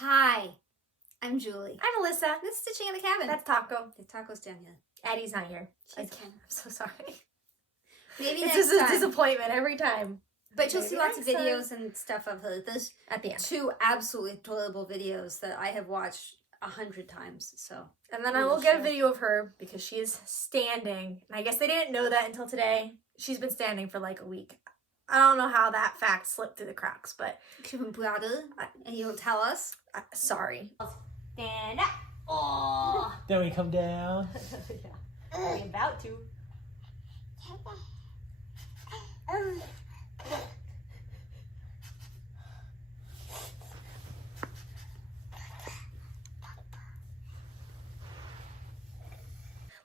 Hi, I'm Julie. I'm Alyssa. This is Stitching at the Cabin. That's Taco. The Taco's down here. Addie's not here. She's Again. I'm so sorry. Maybe It's next just time. a disappointment every time. But you'll see Maybe lots of next time. videos and stuff of her. There's At the end. 2 absolutely adorable videos that I have watched 100 times. So, And then we I will will get share. a video of her because she is standing. And I guess they didn't know that until today. She's been standing for like a week. I don't know how that fact slipped through the cracks, but she's been brother, and you don't tell us. sorry. Stand up. Oh. Then we come down. Yeah. I'm about to.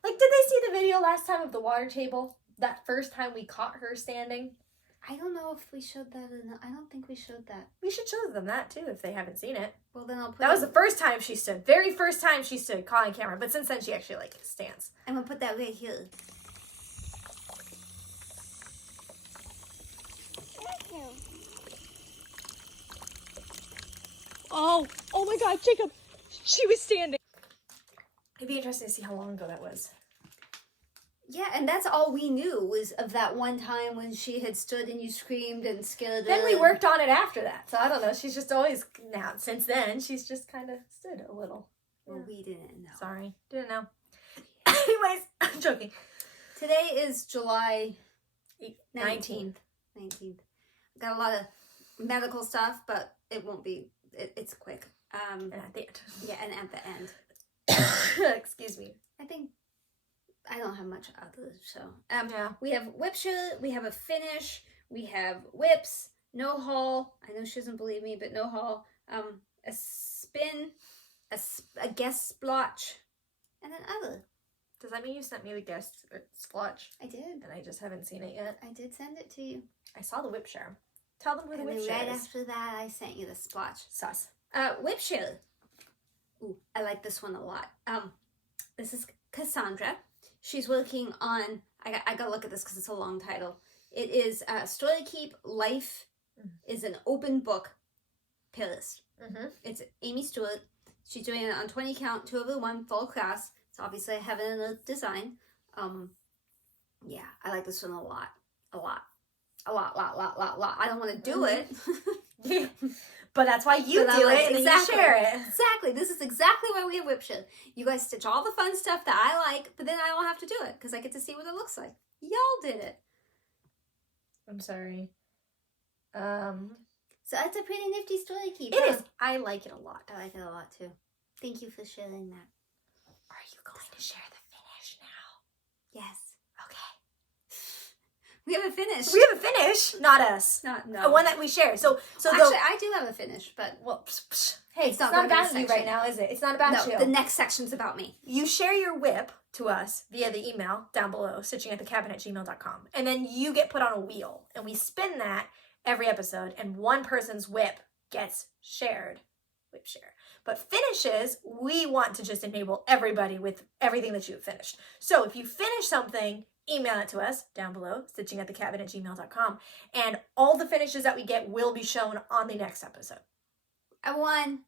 Like, did they see the video last time of the water table? That first time we caught her standing? I don't know if we showed that or not. I don't think we showed that. We should show them that too if they haven't seen it. Well, then I'll put That was the first time she stood. Very first time she stood caught on camera. But since then she actually like stands. I'm gonna put that right here. Oh my God, Jacob. She was standing. It'd be interesting to see how long ago that was. Yeah, and that's all we knew was of that one time when she had stood and you screamed and scared her. Then we worked on it after that. So I don't know. She's just always, now, since then, she's just kind of stood a little. Well, Yeah. we didn't know. Sorry. Didn't know. Anyways, I'm joking. Today is July 19th. 19th. Got a lot of medical stuff, but it won't be, it's quick. And at the end. Yeah, and at the end. Excuse me. I think I don't have much other, so. Yeah. We have WIP SHARE, we have a finish, we have WIPs, no haul. I know she doesn't believe me, but no haul. A spin, a guest splotch, and then other. Does that mean you sent me the guest splotch? I did. And I just haven't seen it yet. I did send it to you. I saw the WIP SHARE. Tell them who the And WIP then SHARE right is. after that, I sent you the splotch. Sus. WIP SHARE. Ooh, I like this one a lot. This is Cassandra. She's working on, I gotta look at this because it's a long title. It is Storykeep Life is an open book playlist. Mm-hmm. It's Aimee Stewart. She's doing it on 20 count, 2/1 full class. It's obviously a heaven and earth design. Yeah, I like this one a lot. A lot. I don't want to do it. But that's why you But do I like- it and exactly. then you share it. Exactly. This is exactly why we have WIP SHARE. You guys stitch all the fun stuff that I like, but then I don't have to do it because I get to see what it looks like. Y'all did it. I'm sorry. So that's a pretty nifty Storykeep. It is. I like it a lot. I like it a lot too. Thank you for sharing that. Are you going to share the finish now? Yes. Okay. We have a finish. We have a finish. Not us. No. The one that we share. So Actually, I do have a finish, but well, hey, it's not not about gonna you be a right section. now, is it? It's not about no, you. the next section's about me. You share your WIP to us via the email down below, StitchingAtTheCabin@gmail.com. And then you get put on a wheel. And we spin that every episode. And one person's WIP gets shared. WIP SHARE. But finishes, we want to just enable everybody with everything that you've finished. So if you finish something, email it to us down below, StitchingAtTheCabin@gmail.com. And all the finishes that we get will be shown on the next episode. I won.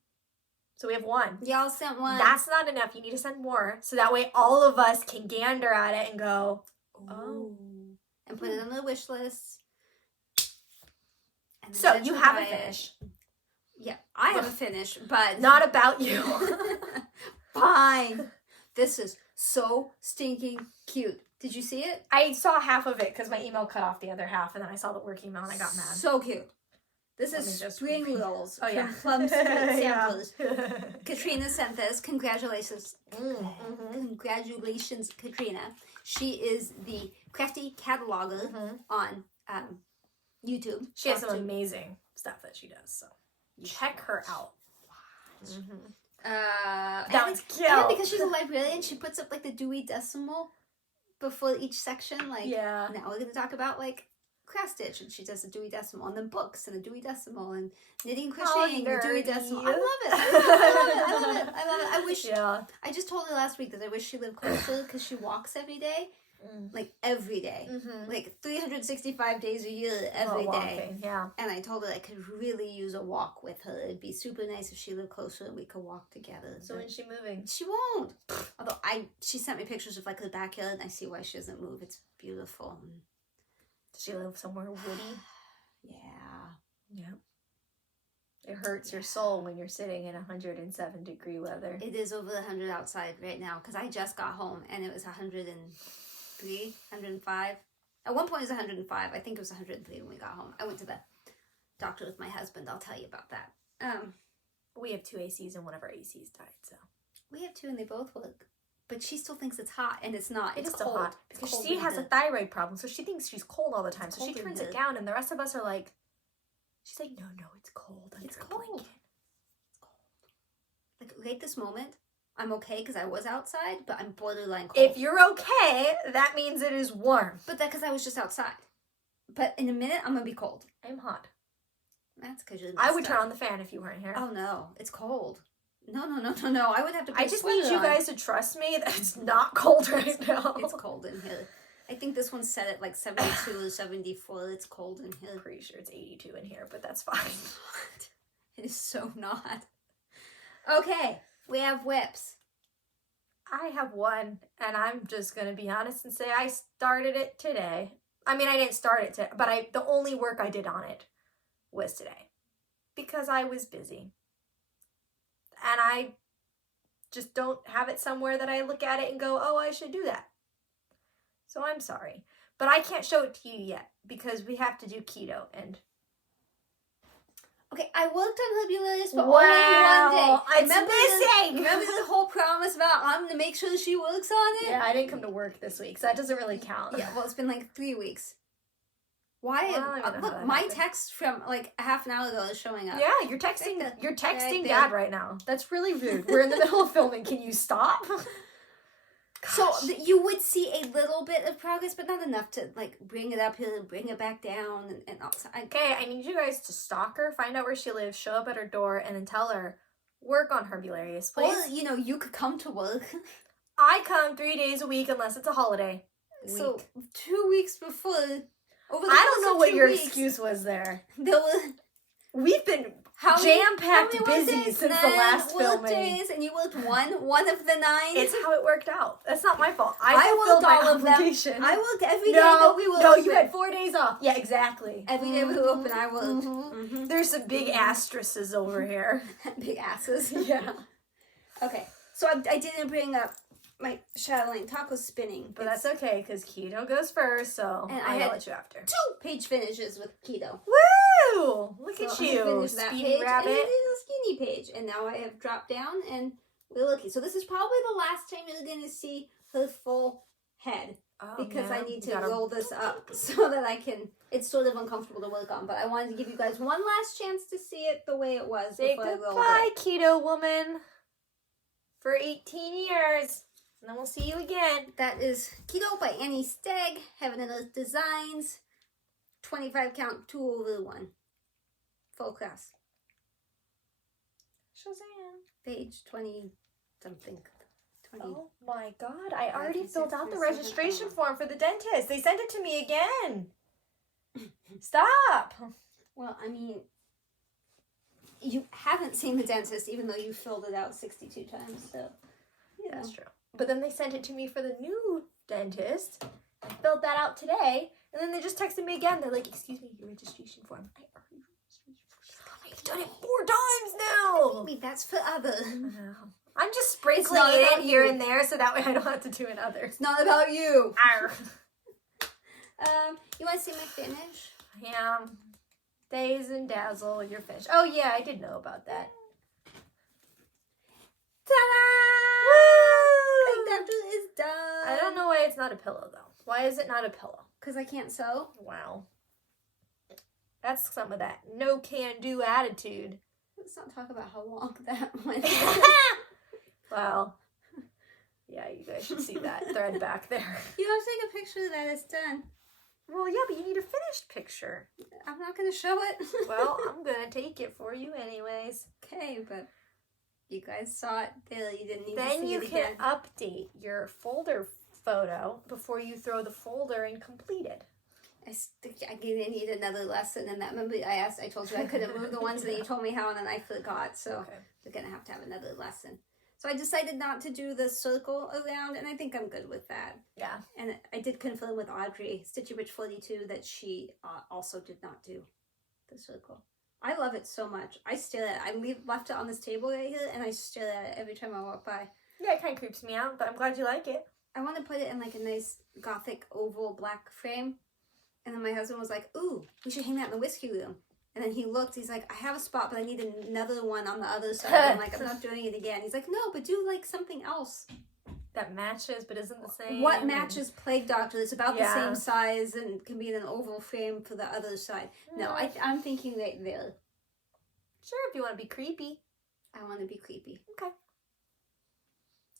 So we have one. Y'all sent one. That's not enough. You need to send more. So that way all of us can gander at it and go, oh. And put it on the wish list. And So then you she'll have a buy it. finish. Yeah, I have a finish, but Not about you. fine. This is so stinking cute. Did you see it? I saw half of it because my email cut off the other half, and then I saw the work email and I got mad. So cute. This Let is me just spring repeat. rolls Oh, yeah. from Plum Street Yeah. Samplers. Katrina sent this. Congratulations. Mm-hmm. Congratulations, Katrina. She is the crafty cataloger on YouTube. She has some FlossTube. amazing stuff that she does, so check her out. That That one's cute. And because she's a librarian, she puts up like the Dewey Decimal before each section. Like, Yeah. now we're going to talk about like cross stitch, and she does a Dewey Decimal, and then books and a Dewey Decimal, and knitting and crocheting, the Dewey Decimal. I love it. I love it. I wish. Yeah. I just told her last week that I wish she lived closer because she walks every day, like every day, like 365 days a year, every day. Walking, yeah. And I told her I could really use a walk with her. It'd be super nice if she lived closer and we could walk together. So when's she moving? She won't. Although she sent me pictures of like her backyard, and I see why she doesn't move. It's beautiful. Does she live somewhere woody? Yeah. It hurts your soul when you're sitting in 107-degree weather. It is over 100 outside right now because I just got home and it was 103, 105. At one point it was 105. I think it was 103 when we got home. I went to the doctor with my husband. I'll tell you about that. We have 2 ACs and one of our ACs died, so. We have 2 and they both work. But she still thinks it's hot, and it's not. It's still cold. hot. Because she has a thyroid problem, so she thinks she's cold all the time. So she turns it down, and the rest of us are like, she's like, no, it's cold. It's cold. It's cold. Like, right this moment, I'm okay because I was outside, but I'm borderline cold. If you're okay, that means it is warm. But that's because I was just outside. But in a minute, I'm going to be cold. I'm hot. That's because you're I would turn on the fan if you weren't here. Oh, no. It's cold. No. I would have to put I just need you guys to trust me that it's not cold right now. It's cold in here. I think this one's set at like 72 or 74. It's cold in here. I'm pretty sure it's 82 in here, but that's fine. It is so not. Okay, we have WIPs. I have one, and I'm just going to be honest and say I started it today. I mean, I didn't start it today, but the only work I did on it was today. Because I was busy. And I just don't have it somewhere that I look at it and go, oh, I should do that. So I'm sorry. But I can't show it to you yet because we have to do keto. And okay, I worked on Mirabilia, but wow, only one day. It's missing! Remember the whole promise about I'm going to make sure she works on it? Yeah, I didn't come to work this week, so that doesn't really count. Yeah, well, it's been like 3 weeks. Why? Well, look, my text from like a half an hour ago is showing up. Yeah, you're texting Dad right now. That's really rude. We're in the middle of filming. Can you stop? So you would see a little bit of progress, but not enough to like bring it up here and bring it back down. And also, okay, I need you guys to stalk her, find out where she lives, show up at her door, and then tell her, work on Mirabilia, please. Or, you could come to work. I come 3 days a week unless it's a holiday. So 2 weeks before... I don't know what your excuse was there. We've been jam-packed busy since the last filming. Days and you worked one of the 9. It's how it worked out. That's not my fault. I fulfilled my obligation. I worked every day that we worked. No, you had 4 days off. Yeah, exactly. Every day we were open, I worked. There's some big asterisks over here. Big asses. Yeah. Okay, so I didn't bring up my Chatelaine taco spinning. But that's okay, because keto goes first, so I'll let you after. 2 page finishes with keto. Woo! Look at you, Speedy Rabbit. And it is a skinny page. And now I have dropped down and we're looking. So this is probably the last time you're going to see her full head. Because I need to roll this up so that I can... It's sort of uncomfortable to work on, but I wanted to give you guys one last chance to see it the way it was before I rolled it. Goodbye, keto woman. For 18 years. And then we'll see you again. That is Keto by Annie Stagg, Heaven and Earth Designs, 25 count, 2/1. Full class. Shazam. Page 20 something. 20. Oh my god, I already filled out the registration form for the dentist. They sent it to me again. Stop. Well, I mean, you haven't seen the dentist even though you filled it out 62 times, so. Yeah, that's true. But then they sent it to me for the new dentist. I filled that out today. And then they just texted me again. They're like, excuse me, your registration form. I already I've done it 4 times now. Maybe that's for others. I'm just sprinkling it in here and there so that way I don't have to do it others. It's not about you. Arr. You want to see my finish? Yeah. Daze and dazzle, you're finished. Oh yeah, I did know about that. Ta-da! After is done. I don't know why it's not a pillow though. Why is it not a pillow? Because I can't sew. Wow. That's some of that no can do attitude. Let's not talk about how long that went. Wow. Yeah, you guys should see that thread back there. You want to take a picture of that? It's done. Well, yeah, but you need a finished picture. I'm not going to show it. Well, I'm going to take it for you anyways. Okay, but you guys saw it there. You didn't need to Then see you it can again. update your folder photo before you throw the folder in completed. I need another lesson, and that remember I told you I couldn't move the ones that you told me how, and then I forgot, so Okay. we're going to have another lesson. So I decided not to do the circle around, and I think I'm good with that. Yeah. And I did confirm with Audrey, Stitchy Rich 42, that she also did not do the circle. I love it so much. I stare at it. Left it on this table right here, and I stare at it every time I walk by. Yeah, it kind of creeps me out, but I'm glad you like it. I want to put it in like a nice gothic oval black frame. And then my husband was like, ooh, we should hang that in the whiskey room. And then he looked, he's like, I have a spot, but I need another one on the other side. I'm like, I'm not doing it again. He's like, no, but do like something else. That matches, but isn't the same. What matches Plague Doctor? It's about the Yeah. same size and can be in an oval frame for the other side. No, I'm thinking right there. Sure, if you want to be creepy. I want to be creepy. Okay.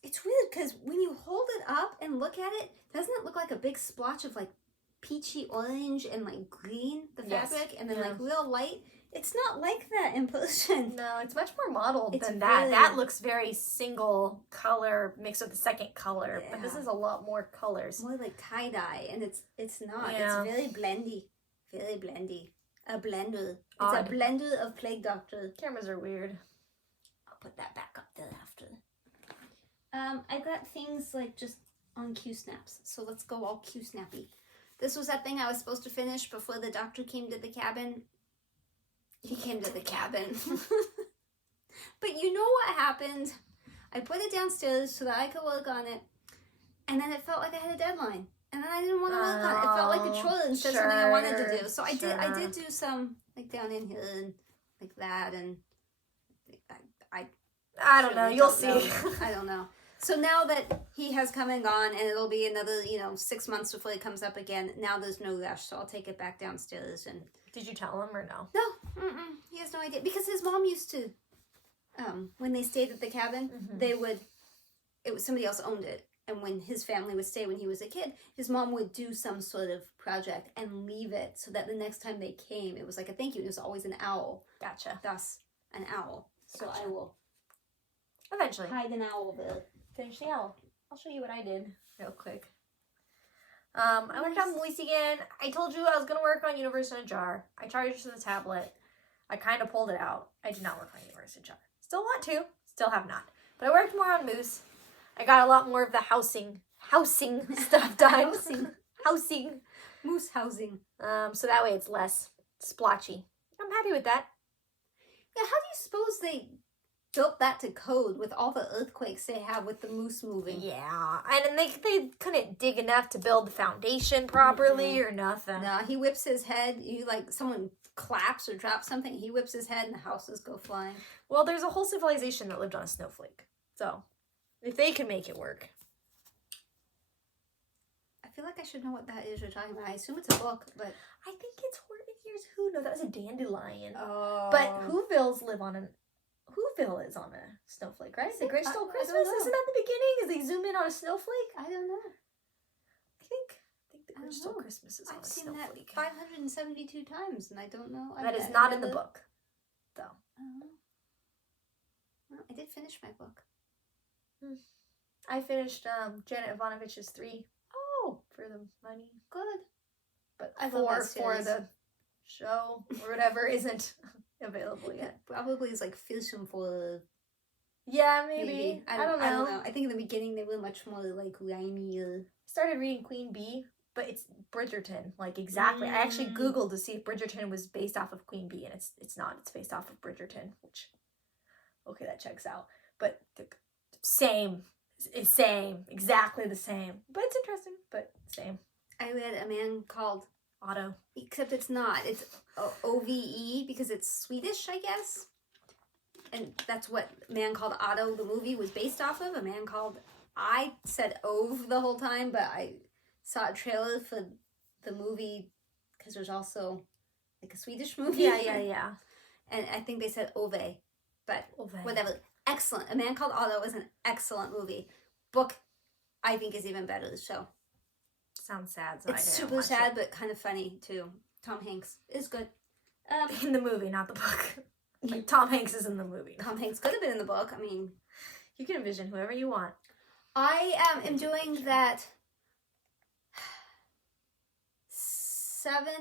It's weird because when you hold it up and look at it, doesn't it look like a big splotch of like peachy orange and like green, the fabric, and then like real light? It's not like that in person. No, it's much more modeled It's than that. really- That looks very single color mixed with the second color, but this Yeah. is a lot more colors. More like tie-dye, and it's not. Yeah. It's very blendy. Very blendy. A blender. It's Odd. a blender of Plague Doctor. Cameras are weird. I'll put that back up there after. I got things like just on Q snaps, so let's go all Q snappy. This was that thing I was supposed to finish before the doctor came to the cabin. He came to the cabin. But you know what happened? I put it downstairs so that I could work on it, and then it felt like I had a deadline. And then I didn't want to work on it. It felt like a chore instead of something I wanted to do. So I did do some like down in here and like that, and I don't know. really You'll don't see. know. I don't know. So now that he has come and gone, and it'll be another 6 months before he comes up again. Now there's no rush, so I'll take it back downstairs. And Did you tell him or no? no, he has no idea because his mom used to. When they stayed at the cabin, it was somebody else owned it. And when his family would stay when he was a kid, his mom would do some sort of project and leave it so that the next time they came, it was like a thank you. And it was always an owl. Gotcha. Thus, an owl. So Gotcha. I will Eventually. hide an owl there. Finish the owl. I'll show you what I did real quick. I worked on Moist again. I told you I was going to work on Universe in a Jar. I charged it to the tablet. I kind of pulled it out. I did not work on Universe in a Jar. Still want to. Still have not. But I worked more on Moose. I got a lot more of the housing stuff done. Housing. Moose housing. So that way it's less splotchy. I'm happy with that. Yeah, how do you suppose they built that to code with all the earthquakes they have with the moose moving? Yeah. And then they couldn't dig enough to build the foundation properly or nothing. No, he whips his head. Someone claps or drops something. He whips his head and the houses go flying. Well, there's a whole civilization that lived on a snowflake. So, if they can make it work. I feel like I should know what that is you're talking about. I assume it's a book, but... I think it's Here's Who. No, that was a dandelion. Oh. But Whovilles live on Whoville is on a snowflake, right? The Grinch Stole I Christmas? don't know. Isn't that the beginning? As they zoom in on a snowflake? I don't know. I think the I Grinch don't Stole know. Christmas is on I've a seen snowflake. that 572 times, and I don't know. That is not in the book, though. Oh. Well, I did finish my book. I finished Janet Ivanovich's 3 Oh, for the money. good. But I love 4 that for series. the show or whatever isn't available yet. Probably is like Fission for... Yeah, maybe. I don't know. I think in the beginning they were much more like rhymy. Started reading Queen Bee, but it's Bridgerton, like exactly. I actually Googled to see if Bridgerton was based off of Queen Bee, and it's not. It's based off of Bridgerton, which, okay, that checks out. But the same, exactly the same. But it's interesting, but same. I read A Man Called Otto. Except it's not. It's OVE because it's Swedish, I guess. And that's what Man Called Otto, the movie, was based off of. A Man Called... I said Ove the whole time, but I saw a trailer for the movie because there's also like a Swedish movie. Yeah. And I think they said Ove, but Ove. whatever. Excellent. A Man Called Otto is an excellent movie. Book, I think, is even better, so... Sounds sad. So It's super sad, but kind of funny too. Tom Hanks is good. In the movie, not the book. Like Tom Hanks is in the movie. Tom Hanks could have been in the book. I mean, you can envision whoever you want. I am doing that 7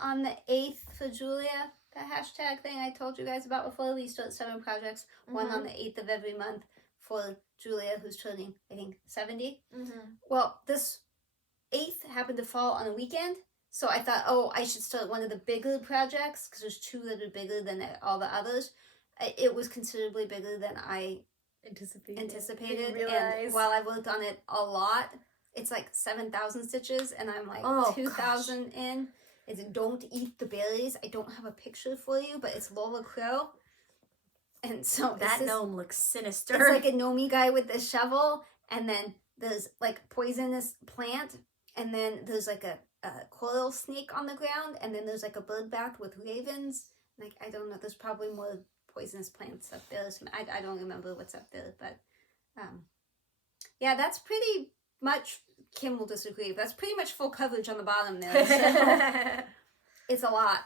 on the 8th for Julia. That hashtag thing I told you guys about before. We start 7 projects. One on the 8th of every month for Julia, who's turning, I think, 70. Well, this 8th happened to fall on a weekend. So I thought, oh, I should start one of the bigger projects because there's 2 that are bigger than all the others. It was considerably bigger than I anticipated. And while I worked on it a lot, it's like 7,000 stitches, and I'm like 2,000 in. It's Don't Eat the Berries. I don't have a picture for you, but it's Lola Crow. And so that gnome looks sinister. It's like a gnomey guy with the shovel, and then there's like poisonous plant, and then there's like a coral snake on the ground, and then there's like a bird back with ravens. Like, I don't know, there's probably more poisonous plants up there. I don't remember what's up there, but yeah, that's pretty much, Kim will disagree, but that's pretty much full coverage on the bottom there. So it's a lot.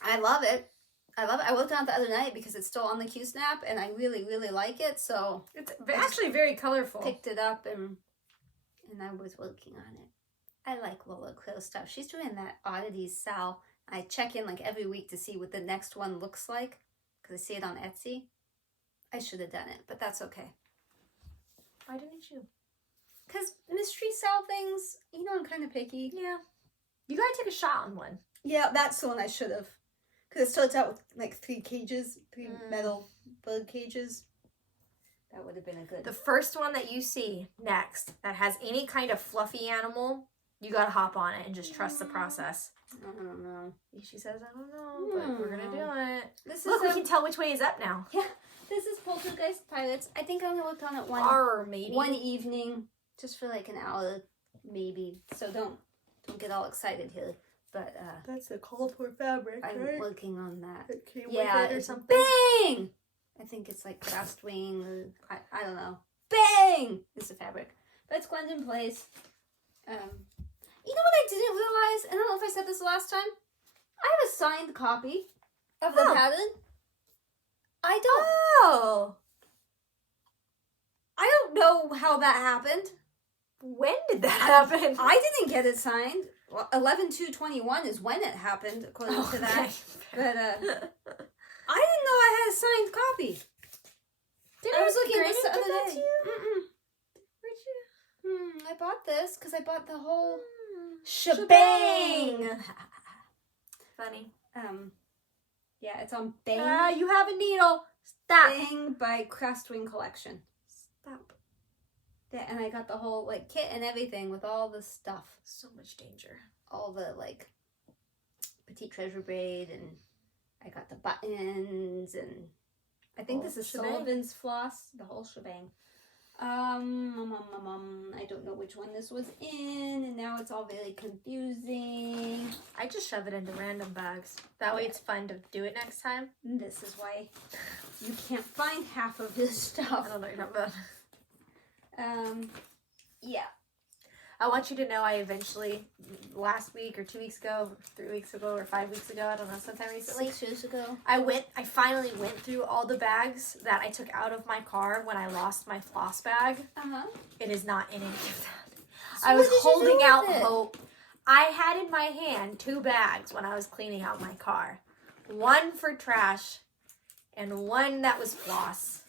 I love it. I worked on it the other night because it's still on the Q-Snap, and I really, really like it. So it's actually very colorful. Picked it up, and I was working on it. I like Lola Crow stuff. She's doing that Oddities Sal. I check in like every week to see what the next one looks like because I see it on Etsy. I should have done it, but that's okay. Why didn't you? Because mystery Sal things, you know, I'm kind of picky. Yeah. You gotta take a shot on one. Yeah, that's the one I should have. Because it starts out with like 3 cages, 3 metal bird cages. That would have been a good... The first one that you see next that has any kind of fluffy animal, you gotta hop on it and just trust the process. I don't know. She says, I don't know, but we're gonna do it. Look, we can tell which way is up now. Yeah, this is Poltergeist Pirates. I think I only worked on it one evening, just for like an hour, maybe. So don't get all excited here. But that's the called for fabric, I'm working on that. It came yeah, with it or something. Bang! I think it's like Fast Wing or I don't know. Bang! It's the fabric, but it's Glendon Place. You know what I didn't realize? I don't know if I said this last time. I have a signed copy of the pattern. I don't. Oh. I don't know how that happened. When did that happen? I didn't get it signed. Well, 11/2/21 is when it happened, according to that. But I didn't know I had a signed copy. I was looking at this the other day. Where'd you? I bought this because I bought the whole shebang. Funny. Yeah, it's on Bang. You have a needle. Stop. Bang by Crestwing Collection. Stop. Yeah, and I got the whole like kit and everything with all the stuff. So much danger. All the like Petite Treasure braid, and I got the buttons, and I think this is Sullivan's floss, the whole shebang. I don't know which one this was in, and now it's all very confusing. I just shove it into random bags. That way it's fun to do it next time. This is why you can't find half of this stuff. I don't know what you're talking about. Yeah. I want you to know I eventually, last week or 2 weeks ago, 3 weeks ago, or 5 weeks ago, I don't know, sometime recently. 6 years ago. I finally went through all the bags that I took out of my car when I lost my floss bag. It is not in any of that. So I was holding out hope. I had in my hand 2 bags when I was cleaning out my car. One for trash and one that was floss.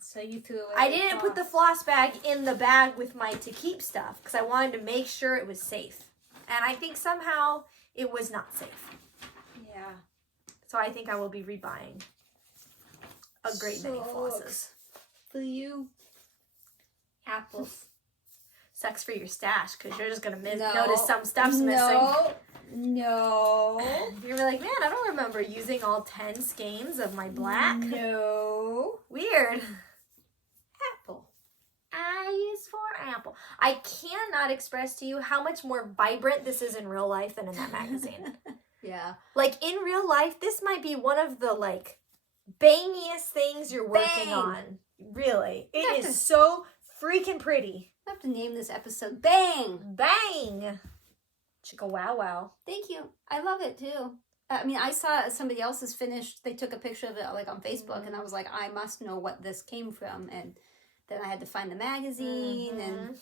So you threw away I didn't put the floss bag in the bag with my to keep stuff because I wanted to make sure it was safe. And I think somehow it was not safe. Yeah. So I think I will be rebuying a great many flosses. For you. Apples. Sucks for your stash because you're just going to notice some stuff's missing. No. You're like, man, I don't remember using all 10 skeins of my black. No. Weird. Apple. I use for apple. I cannot express to you how much more vibrant this is in real life than in that magazine. Yeah. Like, in real life, this might be one of the, like, bangiest things you're working on. Really. It is so freaking pretty. I have to name this episode Bang! Bang! Chicka wow wow. Thank you. I love it too. I mean, I saw somebody else's finished. They took a picture of it like on Facebook, and I was like, I must know what this came from. And then I had to find the magazine and.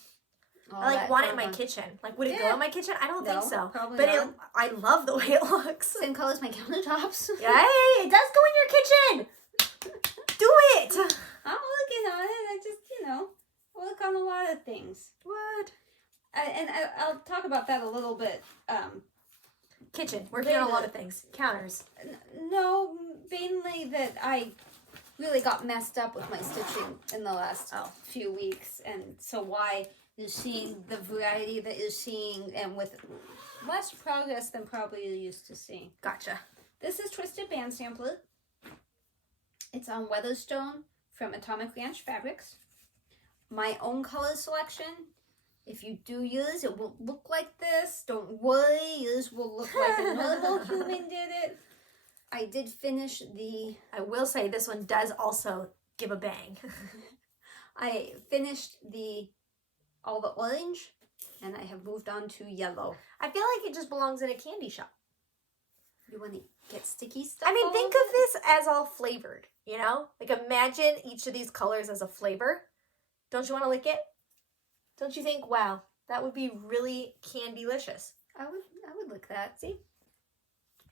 I want it in my kitchen. Like, would it go in my kitchen? I don't think so. Probably but not. I love the way it looks. Same color as my countertops. Hey, it does go in your kitchen. Do it. I'm looking on it. I just, work on a lot of things. What? I'll talk about that a little bit. Kitchen. Working on a lot of things. Counters. No, mainly that I really got messed up with my stitching in the last few weeks. And so why you're seeing the variety that you're seeing and with less progress than probably you're used to seeing. Gotcha. This is Twisted Band Sampler. It's on Weatherstone from Atomic Ranch Fabrics. My own color selection. If you do yours, it won't look like this. Don't worry, yours will look like a normal human did it. I did finish I will say this one does also give a bang. I finished all the orange, and I have moved on to yellow. I feel like it just belongs in a candy shop. You want to get sticky stuff? I mean, think of this as all flavored, Like, imagine each of these colors as a flavor. Don't you want to lick it? Don't you think, wow, that would be really candy-licious? I would lick that. See?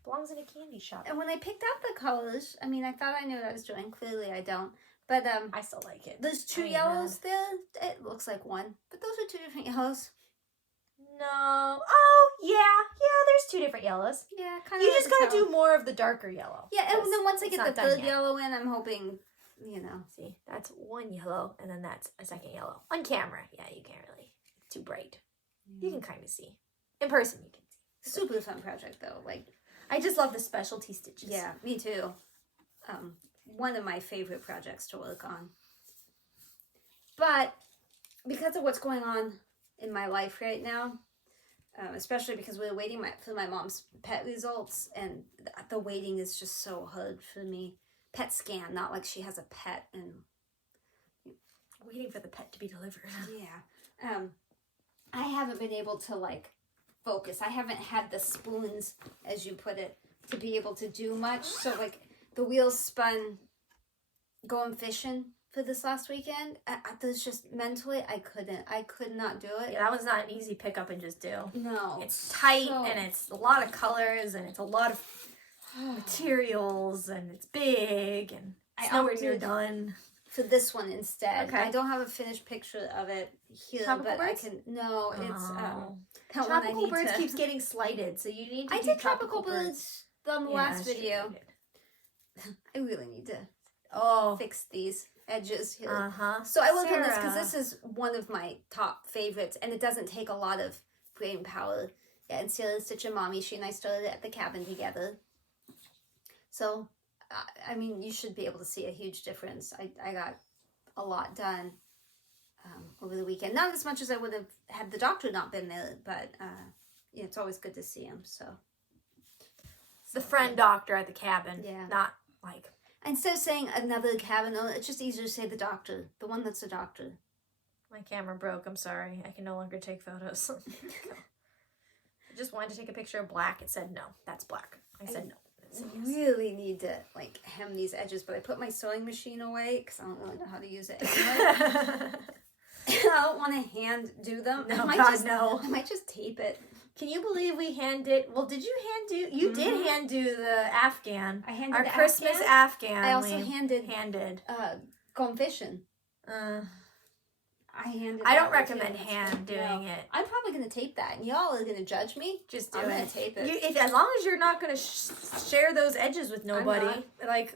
Belongs in a candy shop. And when I picked out the colors, I mean, I thought I knew what I was doing. Clearly, I don't. But I still like it. There's two yellows there. It looks like one, but those are two different yellows. No. Oh, yeah, there's two different yellows. Yeah, kind of. You just gotta do more of the darker yellow. Yeah, and then once I get the third yet. yellow in, I'm hoping, See, that's one yellow, and then that's a second yellow. On camera, yeah, you can't really. It's too bright. You can kind of see. In person, you can see. Super fun project, though. Like, I just love the specialty stitches. Yeah, me too. One of my favorite projects to work on. But because of what's going on in my life right now, especially because we're waiting for my mom's pet results, and the waiting is just so hard for me. Pet scan, not like she has a pet and waiting for the pet to be delivered. Yeah. I haven't been able to focus. I haven't had the spoons, as you put it, to be able to do much. So the wheels spun going fishing for this last weekend. There's just mentally, I could not do it. Yeah, that was not an easy pick up and just do. No. It's tight and it's a lot of colors and it's a lot of materials and it's big and it's nowhere near done. For this one instead. Okay. I don't have a finished picture of it here, Tropical but Birds? I can. No, it's that Tropical one Birds keeps getting slighted, so you need to. I did Tropical Birds on the last video. I really need to fix these edges here. So I worked on this because this is one of my top favorites, and it doesn't take a lot of brain power. Yeah, and Sarah Stitch and Mommy, she and I started at the cabin together. So. I mean, you should be able to see a huge difference. I got a lot done over the weekend. Not as much as I would have had the doctor not been there, but it's always good to see him. So the friend doctor at the cabin. Yeah. Not like... Instead of saying another cabin owner, it's just easier to say the doctor. The one that's a doctor. My camera broke. I'm sorry. I can no longer take photos. I just wanted to take a picture of black. It said no. That's black. I said no. Really need to hem these edges, but I put my sewing machine away because I don't really know how to use it anyway. I don't want to hand do them. No, no. I might just tape it. Can you believe we hand did? Well, did you hand do? You did hand do the Afghan. I handed our the Christmas Afghan. I also handed gone fishing. I don't recommend hand doing it. I'm probably going to tape that, and y'all are going to judge me. Just do I'm it. going to tape it. As long as you're not going to share those edges with nobody.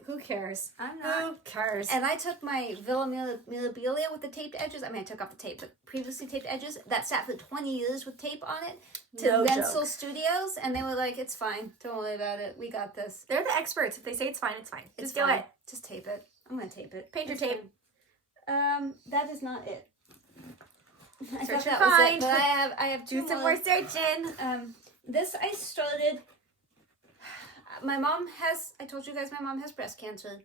Who cares? I'm not. Who cares? And I took my Villa Mirabilia with the taped edges. I mean, I took off the tape, but previously taped edges. That sat for 20 years with tape on it to Rensselaer Studios, and they were like, it's fine. Don't worry about it. We got this. They're the experts. If they say it's fine, it's fine. Just go ahead. Just tape it. I'm going to tape it. Paint your tape. That is not it. I Search thought that and was find. it, but I have two Do some more searching. This I started. My mom has. I told you guys my mom has breast cancer,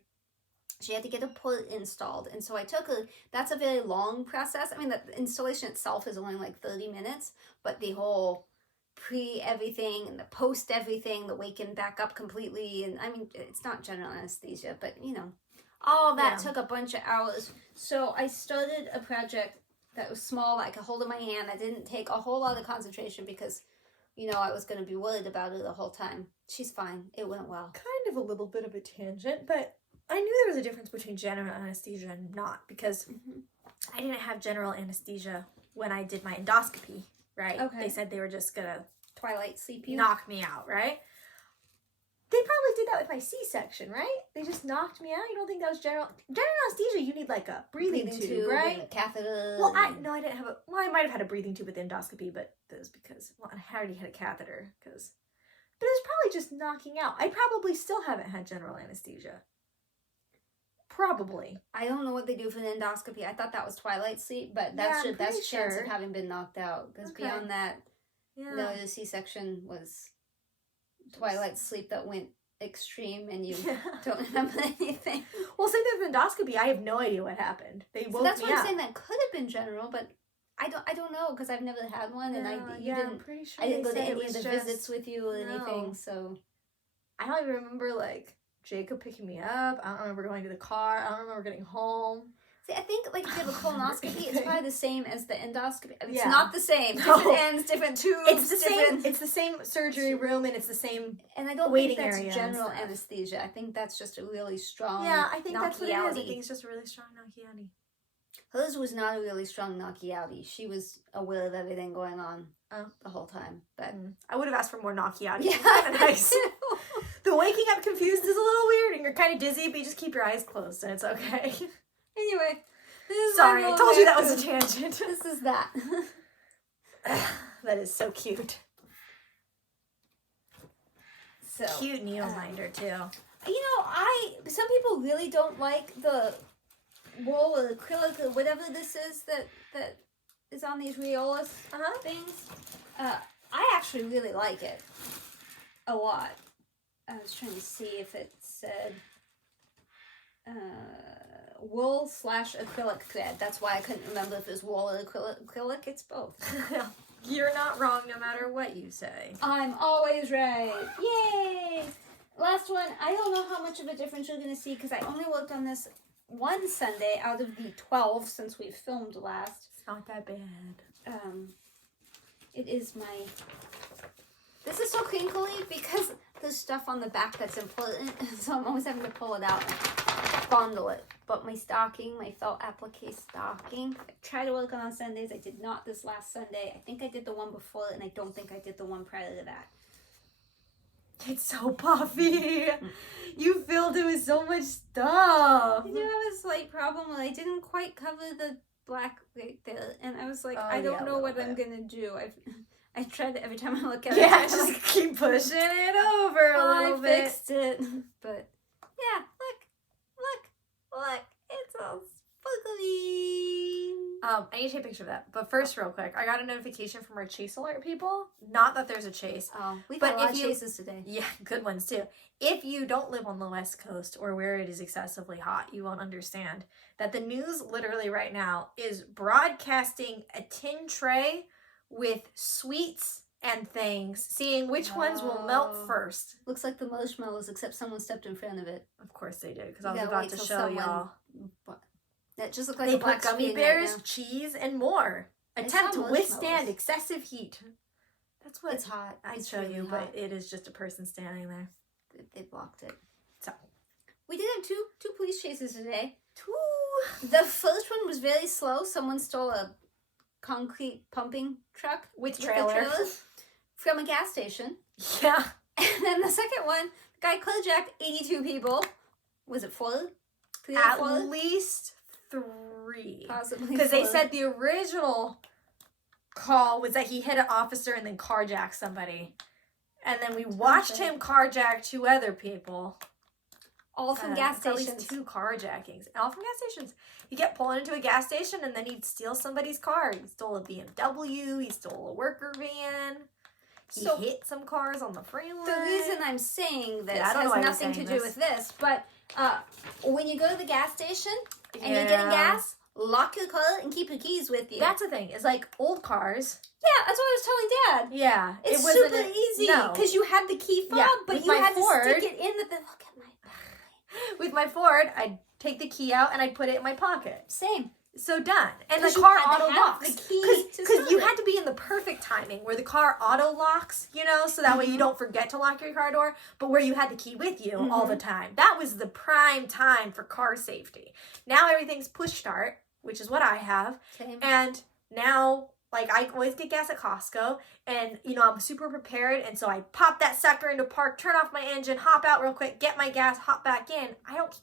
she had to get a port installed. And so I took her, that's a very long process. I mean, the installation itself is only like 30 minutes, but the whole pre-everything and the post-everything, the waking back up completely. And I mean, it's not general anesthesia, but you know, all that took a bunch of hours. So I started a project that was small, that I could hold in my hand. I didn't take a whole lot of concentration because, you know, I was going to be worried about her the whole time. She's fine. It went well. Kind of a little bit of a tangent, but I knew there was a difference between general anesthesia and not, because I didn't have general anesthesia when I did my endoscopy, right? Okay. They said they were just going to Twilight sleep you? knock me out, right? They probably did that with my C-section, right? They just knocked me out. You don't think that was general anesthesia? You need like a breathing tube, right? And a catheter. Well, I didn't have I might have had a breathing tube with the endoscopy, but that was because, well, I already had a catheter, but it was probably just knocking out. I probably still haven't had general anesthesia. Probably. I don't know what they do for the endoscopy. I thought that was twilight sleep, but that's chance of having been knocked out. Because beyond that, no, the C-section was twilight sleep that went extreme, and you don't remember anything. Well, same thing with endoscopy. I have no idea what happened. They woke me up. That's what I'm saying. That could have been general, but I don't know because I've never had one, and I'm pretty sure I didn't go to they said any of the visits with you or anything. So I don't even remember like Jacob picking me up. I don't remember going to the car. I don't remember getting home. See, I think like if you have a colonoscopy, it's probably the same as the endoscopy. I mean, it's Yeah. not the same. Different ends, different tubes. It's the same. It's the same surgery room, and it's the same. And I don't waiting think that's area general and stuff. anesthesia. I think that's just a really strong. Yeah, I think that's what it is. I knocky-outy. think it's just a really strong knocky-outy. Hers was not a really strong knocky-outy. She was aware of everything going on the whole time. But I would have asked for more knocky-outy. yeah, Kind of nice. The waking up confused is a little weird, and you're kind of dizzy, but you just keep your eyes closed, and it's okay. Anyway, this is Sorry, I told you that was a tangent. This is that. That is so cute. So Cute needle minder too. you know, some people really don't like the wool or acrylic or whatever this is that is on these Riolas things. I actually really like it a lot. I was trying to see if it said wool / acrylic thread. That's why I couldn't remember if it was wool or acrylic. It's both. You're not wrong no matter what you say. I'm always right. Yay! Last one. I don't know how much of a difference you're going to see because I only worked on this one Sunday out of the 12 since we filmed last. It's not that bad. It is my... This is so crinkly because there's stuff on the back that's important, so I'm always having to pull it out and fondle it. But my stocking, my felt applique stocking, I try to work on Sundays. I did not this last Sunday. I think I did the one before it, and I don't think I did the one prior to that. It's so puffy. You filled it with so much stuff. I do have a slight problem where I didn't quite cover the black right there, and I was like, I don't know what I'm gonna do. I tried it every time I look at it. Yeah, just keep pushing it over a little bit. I fixed it, but yeah, look, it's all sparkly. I need to take a picture of that. But first, real quick, I got a notification from our chase alert people. Not that there's a chase. Oh, we've but had a lot if of you- chases today. Yeah, good ones too. If you don't live on the West Coast or where it is excessively hot, you won't understand that the news literally right now is broadcasting a tin tray with sweets and things, seeing which ones will melt first. Looks like the marshmallows, except someone stepped in front of it. Of course they did, because I You was gotta about wait to till show someone- y'all. That just looked like They a black put gummy screen bears, right now. cheese, and more. I Attempt saw to withstand marshmallows. excessive heat. That's what It's hot. I'd It's show really you, hot. but it is just a person standing there. They blocked it. So, We did have two police chases today. two The first one was very slow. Someone stole a concrete pumping truck with a trailers. from a gas station. Yeah. And then the second one, the guy carjacked 82 people. Was it 4? 3 or At 4? least 3. Possibly Because they 4. said the original call was that he hit an officer and then carjacked somebody. And then we watched him carjack 2 other people. all from gas It's at stations. least 2 carjackings. All from gas stations. He kept pulling into a gas station and then he'd steal somebody's car. He stole a BMW. He stole a worker van. He hit some cars on the freeway. The reason I'm saying this has nothing to do with this, but when you go to the gas station and you're getting gas, lock your car and keep your keys with you. That's the thing. It's like old cars. Yeah, that's what I was telling Dad. Yeah. It's super easy because you had the key fob, but you had to stick it in the thing. Look at my behind. With my Ford, I'd take the key out and I'd put it in my pocket. Same. So done. And the car auto locks. Because you had to be in the perfect timing where the car auto locks, you know, so that way you don't forget to lock your car door, but where you had the key with you all the time. That was the prime time for car safety. Now everything's push start, which is what I have. Same. And now, like, I always get gas at Costco, and, you know, I'm super prepared, and so I pop that sucker into park, turn off my engine, hop out real quick, get my gas, hop back in. I don't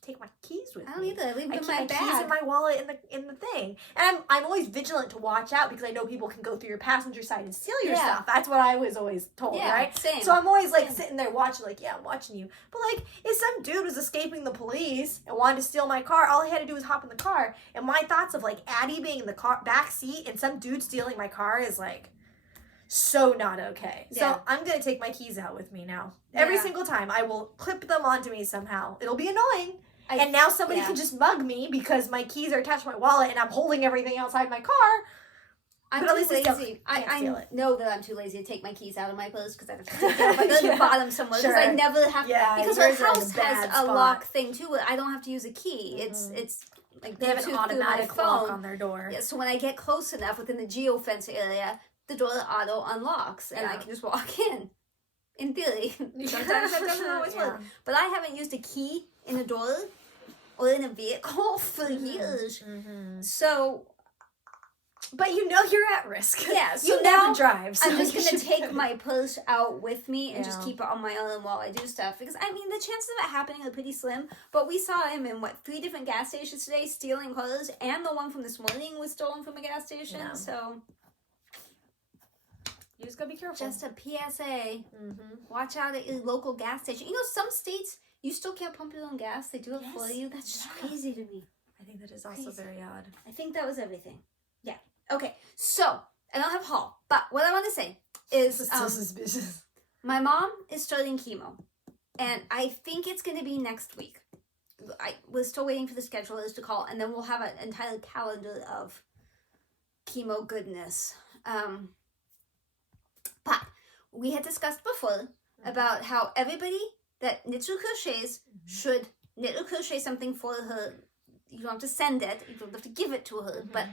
take my keys with me. I don't either. I leave them in my bag. Keys in my wallet in the thing. And I'm always vigilant to watch out because I know people can go through your passenger side and steal your stuff. That's what I was always told, right? Same. So I'm always like sitting there watching, like, yeah, I'm watching you. But like, if some dude was escaping the police and wanted to steal my car, all he had to do was hop in the car. And my thoughts of like Addie being in the car back seat and some dude stealing my car is like so not okay. Yeah. So I'm gonna take my keys out with me now. Every single time I will clip them onto me somehow. It'll be annoying. And now somebody can just mug me because my keys are attached to my wallet and I'm holding everything outside my car. I'm too lazy. I know that I'm too lazy to take my keys out of my purse because I have to take them at the bottom somewhere because I never have because our house has a lock thing too. I don't have to use a key. It's like they have an automatic lock on their door. Yeah, so when I get close enough within the geofence area, the door auto unlocks and I can just walk in. In theory, sometimes that doesn't always work. But I haven't used a key in a door or in a vehicle for years. So, but you know you're at risk. Yeah, so you never drive. So I'm just gonna take my purse out with me and just keep it on my arm while I do stuff. Because I mean, the chances of it happening are pretty slim. But we saw him in 3 different gas stations today stealing cars, and the one from this morning was stolen from a gas station. Yeah. So. You just gotta be careful. Just a PSA. Watch out at your local gas station. You know, some states, you still can't pump your own gas. They do it for you. That's just crazy to me. I think that is also very odd. I think that was everything. Yeah. Okay. So, I don't have haul. But what I want to say is... so suspicious. My mom is starting chemo. And I think it's going to be next week. We're still waiting for the schedulers to call. And then we'll have an entire calendar of chemo goodness. But we had discussed before about how everybody that knits or crochets should knit or crochet something for her. You don't have to send it. You don't have to give it to her. But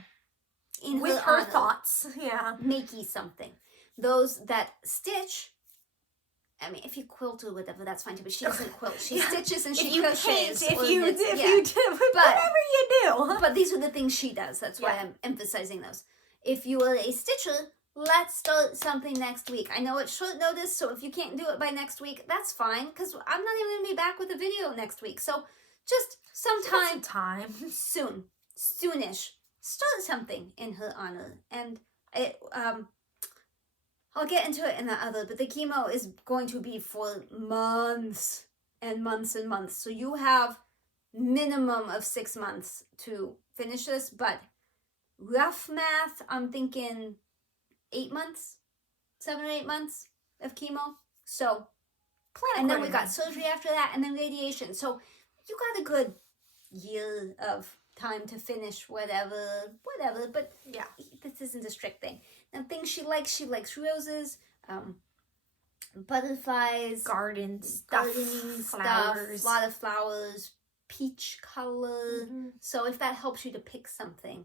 in with her thoughts. Makey something. Those that stitch, I mean, if you quilt or whatever, that's fine too. But she doesn't quilt. She stitches and she crochets. If you do, whatever you do. But these are the things she does. That's why I'm emphasizing those. If you are a stitcher, let's start something next week. I know it's short notice, so if you can't do it by next week, that's fine, because I'm not even going to be back with a video next week. So just sometime soonish, start something in her honor. And I'll get into it in the other, but the chemo is going to be for months and months and months. So you have minimum of 6 months to finish this, but rough math, I'm thinking 8 months, 7 or 8 months of chemo. So, and then we got surgery after that, and then radiation. So you got a good year of time to finish whatever. But yeah, this isn't a strict thing. Now, things she likes roses, butterflies, gardening stuff, a lot of flowers, peach color. So if that helps you to pick something.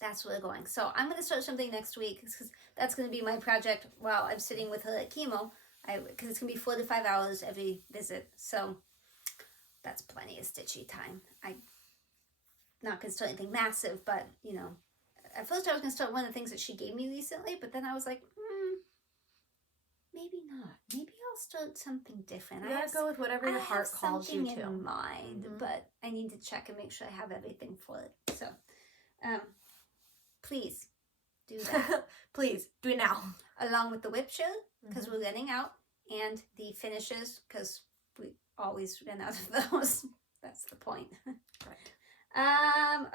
That's where we're going. So I'm going to start something next week because that's going to be my project while I'm sitting with her at chemo. Because it's going to be 4 to 5 hours every visit. So that's plenty of stitchy time. I'm not going to start anything massive, but, you know, at first I was going to start one of the things that she gave me recently, but then I was like, maybe not. Maybe I'll start something different. Yeah, go with whatever your heart calls you to. I have something in mind, but I need to check and make sure I have everything for it. So, please do that. Please do it now. Along with the WIP share, because we're running out, and the finishes, because we always run out of those. That's the point. Right.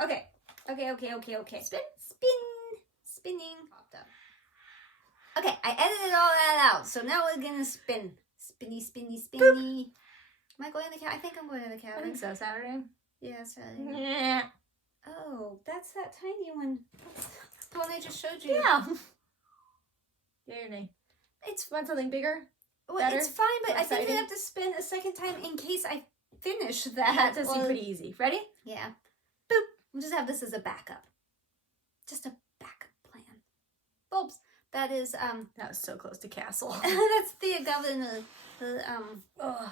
Okay. Okay. Spinning. Popped up. Okay. I edited all that out, so now we're gonna spin. Spinny, spinny, spinny. Am I going to the cabin? I think I'm going to the cabin. I think so. Saturday. Yeah, Saturday. Yeah. Oh, that's that tiny one. That's the one I just showed you. Yeah. Yay or nay? It's Want something bigger? well, better? it's fine, but More I think I exciting? have to spin a second time in case I finish that. That does seem or- pretty easy. Ready? Yeah. Boop. We'll just have this as a backup. Just a backup plan. Bulbs. That is That was so close to castle. that's the governor. Ugh.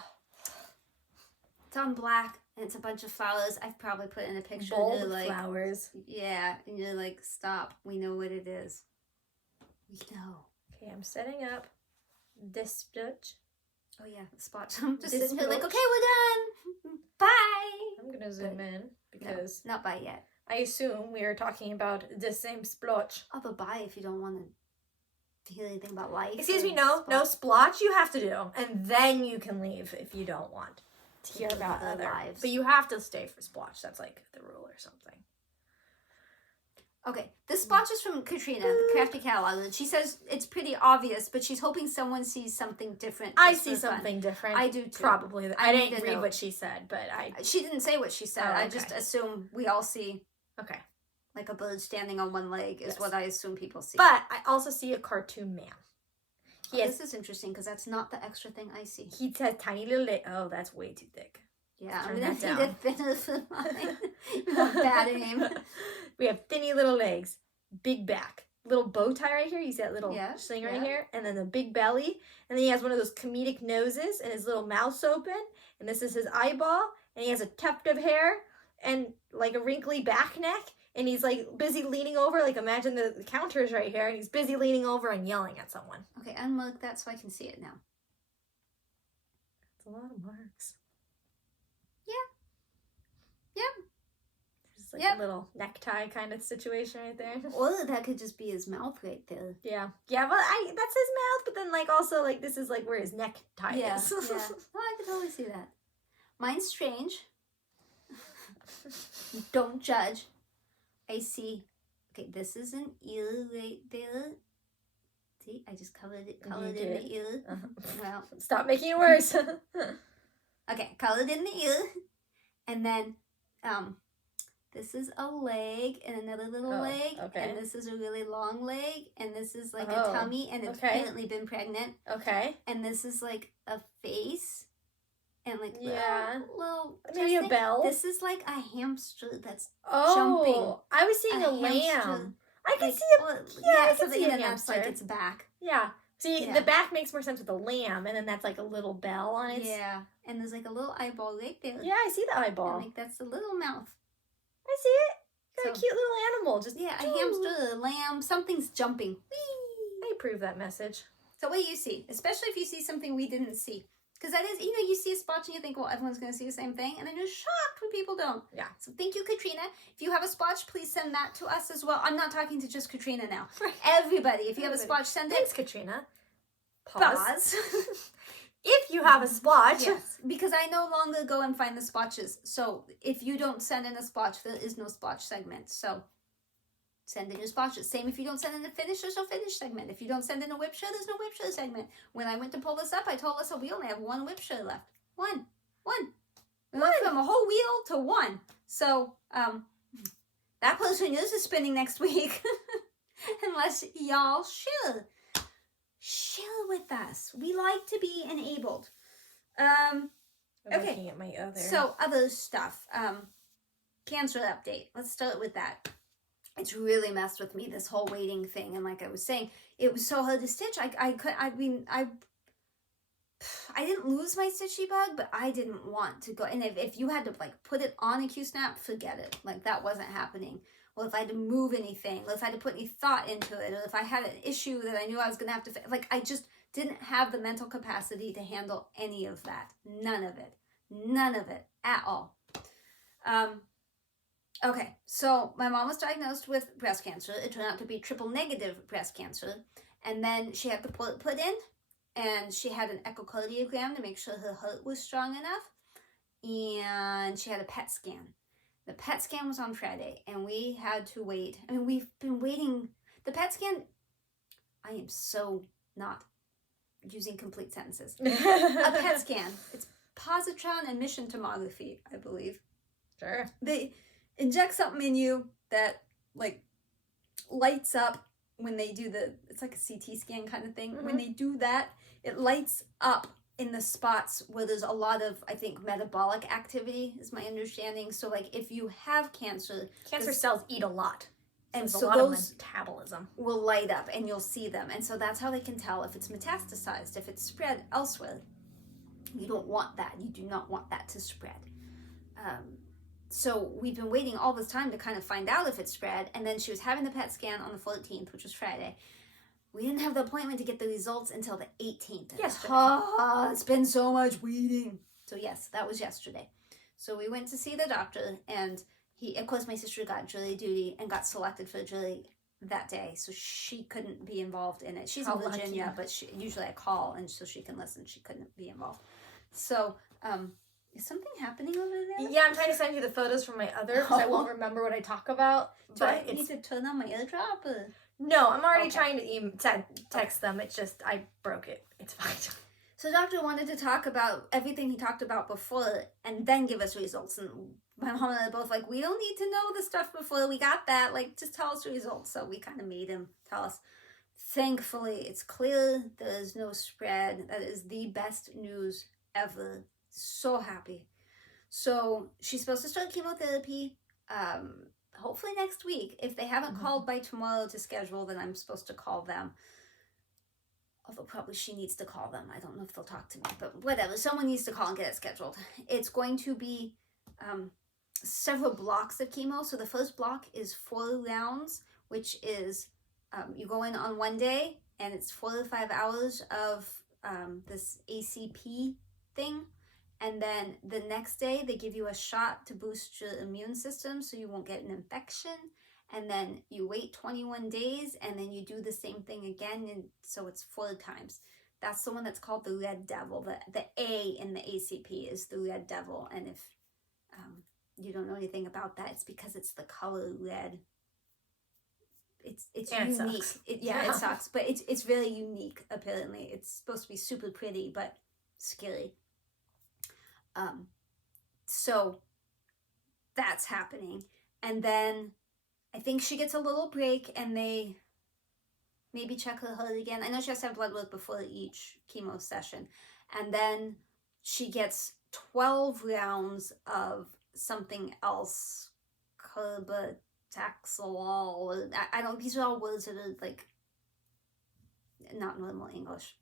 It's on black and it's a bunch of flowers. I've probably put in a picture. Bulb and you're like, flowers. yeah, and you're like, stop. We know what it is. We know. Okay, I'm setting up this splotch. Oh yeah, the spot. I'm just This sitting here like, splotch. okay, we're done. Bye. I'm gonna zoom in because Not bye yet. I assume we are talking about the same splotch. I'll go bye if you don't want to hear anything about life. Excuse or me, no spot. splotch you have to do, and then you can leave if you don't want to hear Hear about about other their lives. But you have to stay for splotch. That's like the rule or something. Okay, this spot is from Katrina, the Crafty Catalog. She says it's pretty obvious, but she's hoping someone sees something different. I just see for fun. something different. I do too. Probably. I I need didn't to read know. what she said, but I. She didn't say what she said. Oh, I okay. just assume we all see Okay. like a bird standing on one leg is Yes. what I assume people see. But I also see a cartoon man. Oh, He has. this is interesting because that's not the extra thing I see. He has tiny little. Oh, that's way too thick. Yeah, I'm Turn gonna that need it thinner for mine. Not bad aim. We have thinny little legs, big back, little bow tie right here. You see that little Yeah, thing right yeah. here, and then the big belly, and then he has one of those comedic noses, and his little mouth's open, and this is his eyeball, and he has a tuft of hair, and like a wrinkly back neck, and he's like busy leaning over. Like imagine the counters right here, and he's busy leaning over and yelling at someone. Okay, unmark that so I can see it now. It's a lot of marks. Yep. Just like Yep. a little necktie kind of situation right there. Or that could just be his mouth right there. Yeah, yeah. Well, that's his mouth, but then like also like this is like where his necktie Yeah, is. yeah. Oh, I could totally see that. Mine's strange. Don't judge. I see. Okay, this is an ear right there. See, I just colored it. Colored in did. the ear. Well, Stop making it worse. okay, colored in the ear, and then this is a leg and another little Oh, leg, okay. and this is a really long leg, and this is like Oh, a tummy, and it's okay. apparently been pregnant, Okay. and this is like a face, and like Yeah. little Maybe a chest thing. bell. This is like a hamster that's Oh, jumping. I was seeing a hamster. line. I can like, see it. well, I can something, see a and then that's like hamster. its back. Yeah. See, Yeah. the back makes more sense with the lamb, and then that's like a little bell on it. Yeah, and there's like a little eyeball right there. Yeah, I see the and eyeball. like that's the little mouth. I see it. Got a So- cute little animal. Just Yeah, a hamster, a lamb, something's jumping. Whee! I approve that message. So what do you see? Especially if you see something we didn't see. Because that is, you see a splotch and you think, well, everyone's going to see the same thing. And then you're shocked when people don't. Yeah. So thank you, Katrina. If you have a splotch, please send that to us as well. I'm not talking to just Katrina now. Right. Everybody, if you have a Everybody. splotch, send Thanks, it. Katrina. Pause. If you have a splotch. Yes, because I no longer go and find the splotches. So if you don't send in a splotch, there is no splotch segment. So send in your splotches. Same if you don't send in a finish, there's no finish segment. If you don't send in a whip share, there's no whip share segment. When I went to pull this up, I told us we only have one whip share left. One. We went from a whole wheel to one. So that person is spinning next week. Unless y'all share with us. We like to be enabled. I'm Okay. looking at my other. So other stuff. Cancer update. Let's start with that. It's really messed with me, this whole waiting thing. And like I was saying, it was so hard to stitch. I didn't lose my stitchy bug, but I didn't want to go. And if you had to like put it on a Q-snap, forget it. Like that wasn't happening. Or if I had to move anything, or if I had to put any thought into it, or if I had an issue that I knew I was going to have to, like I just didn't have the mental capacity to handle any of that. None of it at all. Okay, so my mom was diagnosed with breast cancer. It turned out to be triple negative breast cancer. And then she had the put in, and she had an echocardiogram to make sure her heart was strong enough. And she had a PET scan. The PET scan was on Friday, and we had to wait. I mean, we've been waiting. The PET scan, I am so not using complete sentences. A PET scan. It's positron emission tomography, I believe. Sure. They inject something in you that, like, lights up when they do it's like a CT scan kind of thing. When they do that, it lights up in the spots where there's a lot of, I think, metabolic activity is my understanding. So, like, if you have cancer cells eat a lot. And so so a lot those of metabolism will light up and you'll see them. And so that's how they can tell if it's metastasized, if it's spread elsewhere. You don't want that. You do not want that to spread. So we've been waiting all this time to kind of find out if it's spread. And then she was having the PET scan on the 14th, which was Friday. We didn't have the appointment to get the results until the 18th. Yesterday. It's been so much waiting. So yes, that was yesterday. So we went to see the doctor, and of course, my sister got jury duty and got selected for jury that day, so she couldn't be involved in it. She's in Virginia, but usually I call, and so she can listen. She couldn't be involved. So, is something happening over there? Yeah, I'm trying to send you the photos from my other, because I won't remember what I talk about. Do I need to turn on my airdrop? Or? No, I'm already trying to text them. It's just, I broke it. It's fine. So the doctor wanted to talk about everything he talked about before and then give us results. And my mom and I both like, we don't need to know the stuff before we got that. Like, just tell us the results. So we kind of made him tell us. Thankfully, it's clear there is no spread. That is the best news ever. So happy. So she's supposed to start chemotherapy hopefully next week. If they haven't called by tomorrow to schedule, then I'm supposed to call them. Although probably she needs to call them. I don't know if they'll talk to me, but whatever. Someone needs to call and get it scheduled. It's going to be several blocks of chemo. So the first block is 4 rounds, which is you go in on one day and it's 4 to 5 hours of this ACP thing. And then the next day they give you a shot to boost your immune system so you won't get an infection. And then you wait 21 days, and then you do the same thing again, and so it's 4 times. That's the one that's called the Red Devil. The A in the ACP is the Red Devil, and if you don't know anything about that, it's because it's the color red. It's and unique. It sucks. It sucks, but it's really unique. Apparently, it's supposed to be super pretty, but scary. So that's happening, and then I think she gets a little break and they maybe check her heart again. I know she has to have blood work before each chemo session. And then she gets 12 rounds of something else, carbotaxolol. I don't, these are all words that are like not normal English.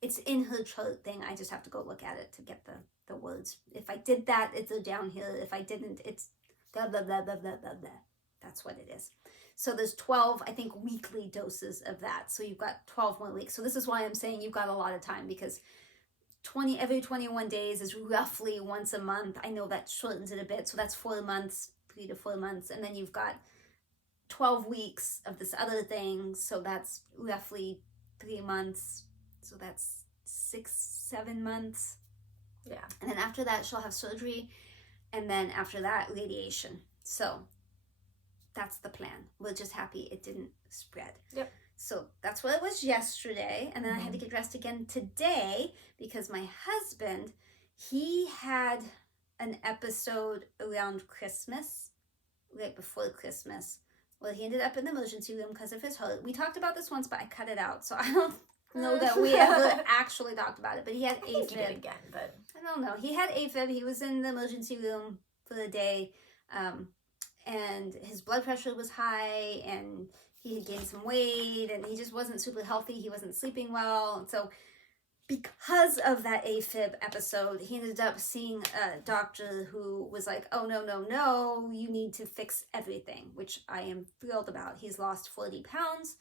It's in her chart thing. I just have to go look at it to get the words. If I did that, it's down here. If I didn't, it's blah, blah, blah, blah, blah, blah, blah. That's what it is. So there's 12, I think, weekly doses of that. So you've got 12 more weeks. So this is why I'm saying you've got a lot of time, because every 21 days is roughly once a month. I know that shortens it a bit. So that's 4 months, 3 to 4 months. And then you've got 12 weeks of this other thing. So that's roughly 3 months. So that's 6-7 months. Yeah. And then after that, she'll have surgery. And then after that, radiation. So that's the plan. We're just happy it didn't spread. Yep. So that's what it was yesterday. And then I had to get dressed again today because my husband, he had an episode around Christmas, right before Christmas. Well, he ended up in the emergency room because of his heart. We talked about this once, but I cut it out. So I don't know that we ever actually talked about it. But he had AFib. You did again, but I don't know. He had AFib. He was in the emergency room for the day. And his blood pressure was high, and he had gained some weight, and he just wasn't super healthy. He wasn't sleeping well. And so because of that AFib episode, he ended up seeing a doctor who was like, oh, no, you need to fix everything, which I am thrilled about. He's lost 40 pounds.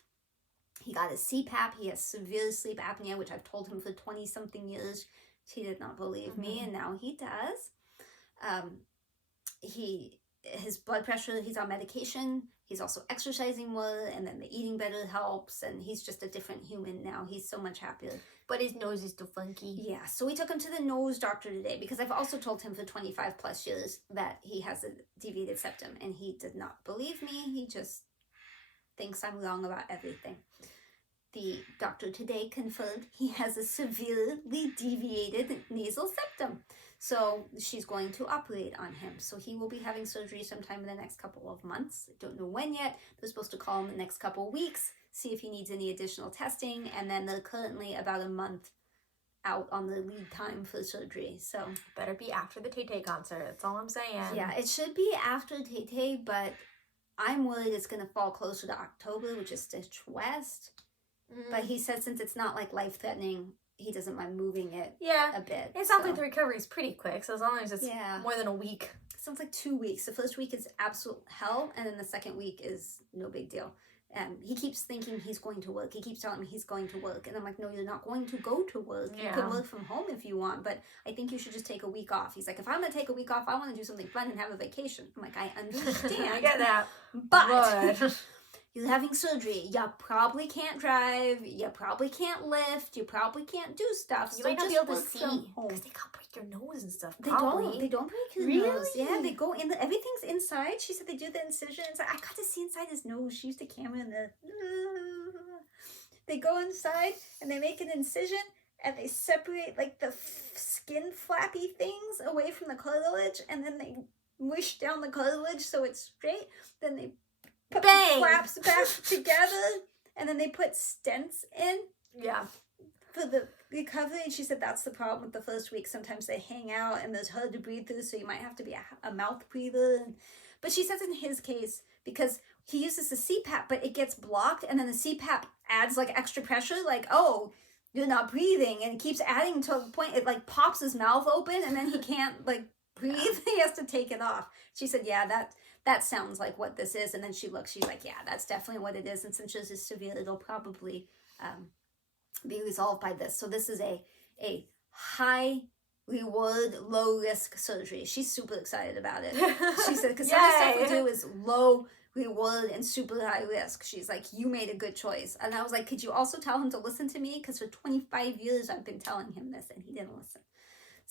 He got his CPAP. He has severe sleep apnea, which I've told him for 20-something years. He did not believe me, and now he does. His blood pressure, he's on medication. He's also exercising more, and then the eating better helps, and he's just a different human now. He's so much happier. But his nose is still funky. Yeah, so we took him to the nose doctor today because I've also told him for 25 plus years that he has a deviated septum, and he did not believe me. He just thinks I'm wrong about everything. The doctor today confirmed he has a severely deviated nasal septum. So she's going to operate on him. So he will be having surgery sometime in the next couple of months. I don't know when yet. They're supposed to call him the next couple of weeks, see if he needs any additional testing. And then they're currently about a month out on the lead time for surgery. So better be after the Tay-Tay concert. That's all I'm saying. Yeah, it should be after Tay-Tay, but I'm worried it's going to fall closer to October, which is Stitch West. But he said since it's not like life-threatening, he doesn't mind moving it a bit. It sounds like the recovery is pretty quick, so as long as it's more than a week. It sounds like 2 weeks. The first week is absolute hell, and then the second week is no big deal. He keeps thinking he's going to work. He keeps telling me he's going to work. And I'm like, no, you're not going to go to work. You can work from home if you want, but I think you should just take a week off. He's like, if I'm going to take a week off, I want to do something fun and have a vacation. I'm like, I understand. I get that. But you're having surgery. You probably can't drive. You probably can't lift. You probably can't do stuff. You might not be able to see because they can't break your nose and stuff. They don't break your nose. Yeah, they go in. Everything's inside. She said they do the incision inside. I got to see inside his nose. She used the camera and they go inside and they make an incision and they separate like the skin flappy things away from the cartilage, and then they mush down the cartilage so it's straight. Then they put the flaps back together, and then they put stents in. Yeah. For the recovery. And she said that's the problem with the first week. Sometimes they hang out and there's hard to breathe through, so you might have to be a mouth breather. But she says in his case, because he uses the CPAP, but it gets blocked, and then the CPAP adds like extra pressure, like, oh, you're not breathing, and it keeps adding to the point it like pops his mouth open, and then he can't like breathe. He has to take it off. She said, yeah, that sounds like what this is. And then she looks, she's like, yeah, that's definitely what it is. And since this is severe, it'll probably be resolved by this. So this is a high reward, low risk surgery. She's super excited about it. She said, because some of the stuff we do is low reward and super high risk. She's like, you made a good choice. And I was like, could you also tell him to listen to me? Because for 25 years I've been telling him this and he didn't listen.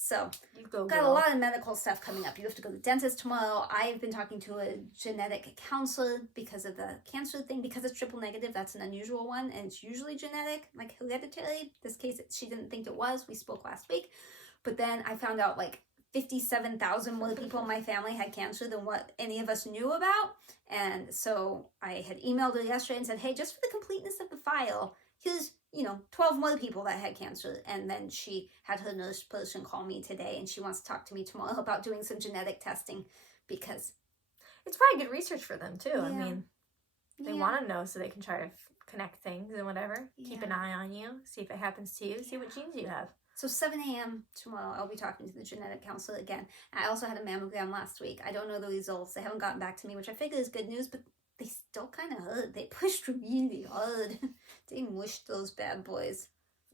So, got a lot of medical stuff coming up. You have to go to the dentist tomorrow. I've been talking to a genetic counselor because of the cancer thing. Because it's triple negative, that's an unusual one. And it's usually genetic, like hereditary. This case, she didn't think it was. We spoke last week. But then I found out like 57,000 more people in my family had cancer than what any of us knew about. And so I had emailed her yesterday and said, hey, just for the completeness of the file, here's 12 more people that had cancer. And then she had her nurse person call me today, and she wants to talk to me tomorrow about doing some genetic testing because it's probably good research for them too. I mean, they want to know so they can try to connect things and whatever. Keep an eye on you, see if it happens to you, see what genes you have. So 7 a.m. tomorrow, I'll be talking to the genetic counselor again. I also had a mammogram last week. I don't know the results. They haven't gotten back to me, which I figure is good news, but they still kind of hurt. They pushed really hard. They mushed those bad boys.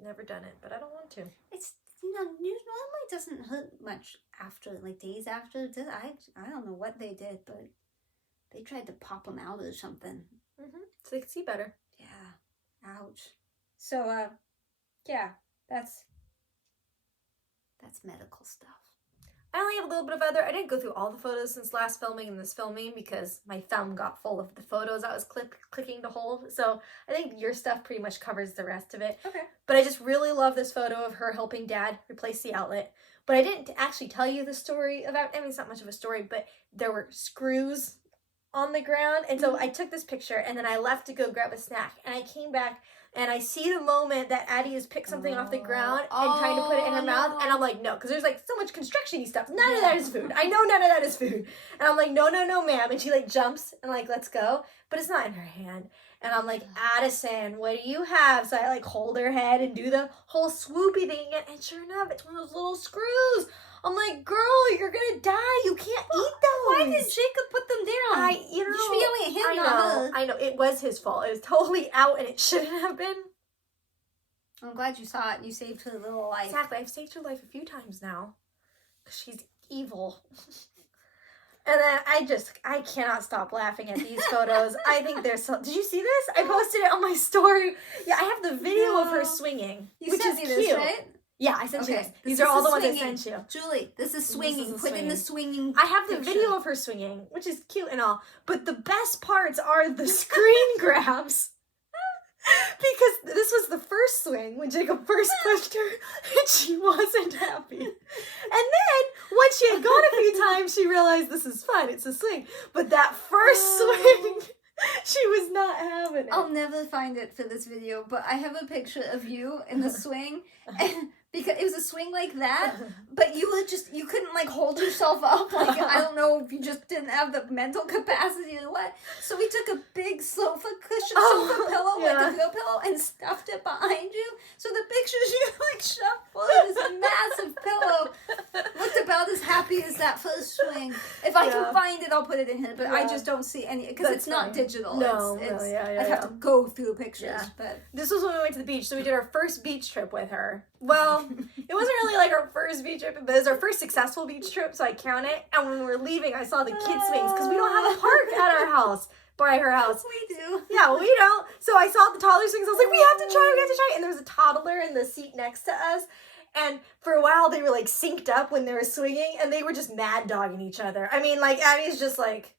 Never done it, but I don't want to. It's, news normally doesn't hurt much after, like days after. I don't know what they did, but they tried to pop them out or something. So they can see better. Yeah. Ouch. So, yeah, that's medical stuff. I only have a little bit of other. I didn't go through all the photos since last filming and this filming because my thumb got full of the photos I was clicking to hold. So I think your stuff pretty much covers the rest of it. Okay. But I just really love this photo of her helping Dad replace the outlet. But I didn't actually tell you the story about, I mean, it's not much of a story, but there were screws on the ground. And so I took this picture and then I left to go grab a snack. And I came back and I see the moment that Addie has picked something off the ground and trying to put it in her mouth. And I'm like, no, because there's like so much construction-y stuff. None of that is food. I know none of that is food. And I'm like, no, ma'am. And she like jumps and like, let's go. But it's not in her hand. And I'm like, Addison, what do you have? So I like hold her head and do the whole swoopy thing again. And sure enough, it's one of those little screws. I'm like, girl, you're gonna die. You can't eat those. Why did Jacob put them down? You should be yelling at him, not her. I know. It was his fault. It was totally out and it shouldn't have been. I'm glad you saw it. You saved her little life. Exactly. I've saved her life a few times now. Because she's evil. And then I cannot stop laughing at these photos. I think they're so... Did you see this? I posted it on my story. Yeah, I have the video of her swinging. Which is cute. This, right? Yeah, I sent you this. These are all the ones I sent you. Julie, this is swinging. Put in the swinging I have the video of her swinging, which is cute and all. But the best parts are the screen grabs. Because this was was the first swing when Jacob first pushed her, and she wasn't happy. And then, once she had gone a few times, she realized this is fun, it's a swing. But that first swing, she was not having it. I'll never find it for this video, but I have a picture of you in the swing, and because it was a swing like that, but you couldn't like hold yourself up. Like, I don't know if you just didn't have the mental capacity or what. So we took a big sofa cushion, sofa pillow, like a throw pillow, and stuffed it behind you. So the pictures you like shuffled this massive pillow looked about as happy as that first swing. If I can find it, I'll put it in here, but I just don't see any, because it's not digital. No, I'd have to go through pictures. Yeah. But this was when we went to the beach, so we did our first beach trip with her. Well, it wasn't really like our first beach trip, but it was our first successful beach trip, so I count it. And when we were leaving, I saw the kid swings, because we don't have a park at our house, by her house. We do. Yeah, well, we don't. So I saw the toddler swings. I was like, we have to try. And there was a toddler in the seat next to us. And for a while, they were like synced up when they were swinging, and they were just mad dogging each other. I mean, like, Addie's just like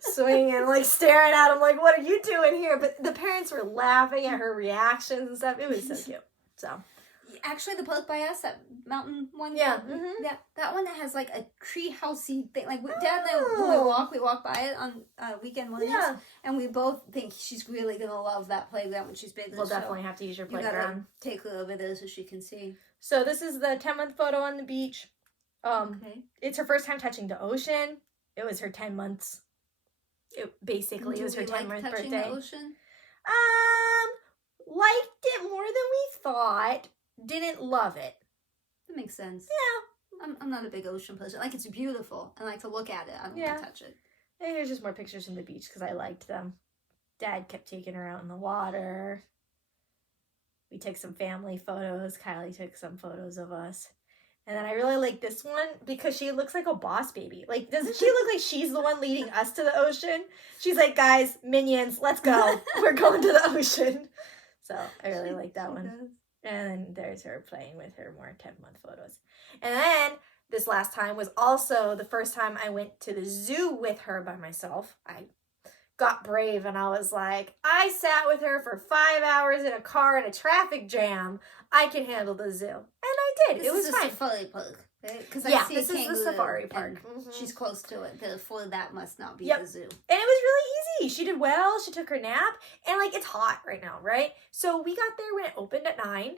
swinging, like staring at him, like, what are you doing here? But the parents were laughing at her reactions and stuff. It was so cute. So. Actually, the park by us, that mountain one. Yeah. That one that has like a tree housey thing. Like Dad and I, when we walk by it on weekend mornings, and we both think she's really gonna love that playground when she's bigger. We'll definitely have to use your playground. You gotta take her over there so she can see. So this is the 10-month photo on the beach. It's her first time touching the ocean. It was her 10 months. It was her 10-month birthday. The ocean? Liked it more than we thought. Didn't love it. That makes sense. Yeah. I'm not a big ocean person. Like, it's beautiful. I like to look at it. I don't want to touch it. And here's just more pictures from the beach because I liked them. Dad kept taking her out in the water. We took some family photos. Kylie took some photos of us. And then I really like this one because she looks like a boss baby. Like, doesn't she look like she's the one leading us to the ocean? She's like, guys, minions, let's go. We're going to the ocean. So I really like that one. Does. And there's her playing with her more 10-month photos. And then this last time was also the first time I went to the zoo with her by myself. I got brave and I was like, I sat with her for 5 hours in a car in a traffic jam. I can handle the zoo. And I did. It was fine. Safari park, right? Because this is the safari park. She's close to it. Therefore, that must not be the zoo. And it was really easy. She did well. She took her nap. And, like, it's hot right now, right? So we got there when it opened at 9.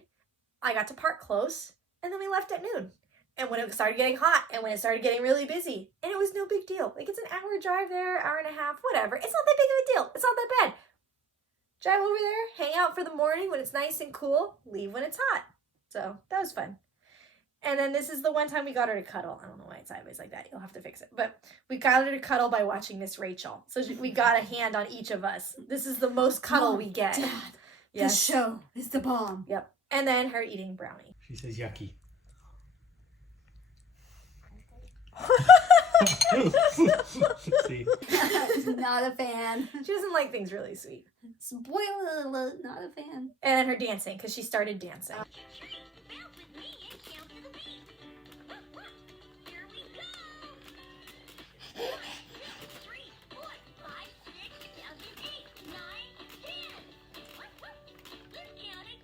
I got to park close. And then we left at noon. And when it started getting hot, and when it started getting really busy, and it was no big deal. Like, it's an hour drive there, hour and a half, whatever. It's not that big of a deal. It's not that bad. Drive over there, hang out for the morning when it's nice and cool, leave when it's hot. So, that was fun. And then this is the one time we got her to cuddle. I don't know why it's sideways like that. You'll have to fix it. But we got her to cuddle by watching Miss Rachel. So we got a hand on each of us. This is the most cuddle we get. Dad, this show is the bomb. Yep. And then her eating brownie. She says yucky. See? Not a fan. She doesn't like things really sweet. Spoiler alert, not a fan. And then her dancing, because she started dancing.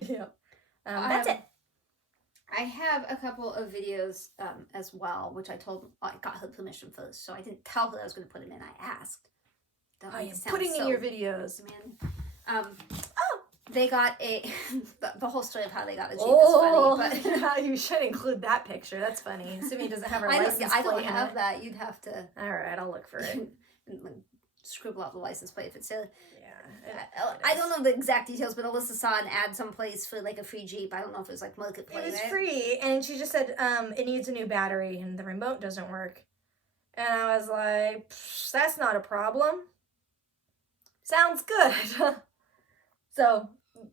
Yep. That's it. I have a couple of videos as well, which I got her permission first, so I didn't tell her I was going to put them in. I asked. I am putting in your videos. Man. They got the whole story of how they got the Jeep is funny, but you should include that picture. That's funny. Assuming doesn't have her license plate. I don't have that. You'd have to. All right, I'll look for it. Scribble out the license plate if it's silly. Yeah. I don't know the exact details, but Alyssa saw an ad someplace for like a free Jeep. I don't know if it was like Marketplace. It was free, and she just said it needs a new battery and the remote doesn't work. And I was like, that's not a problem. Sounds good. So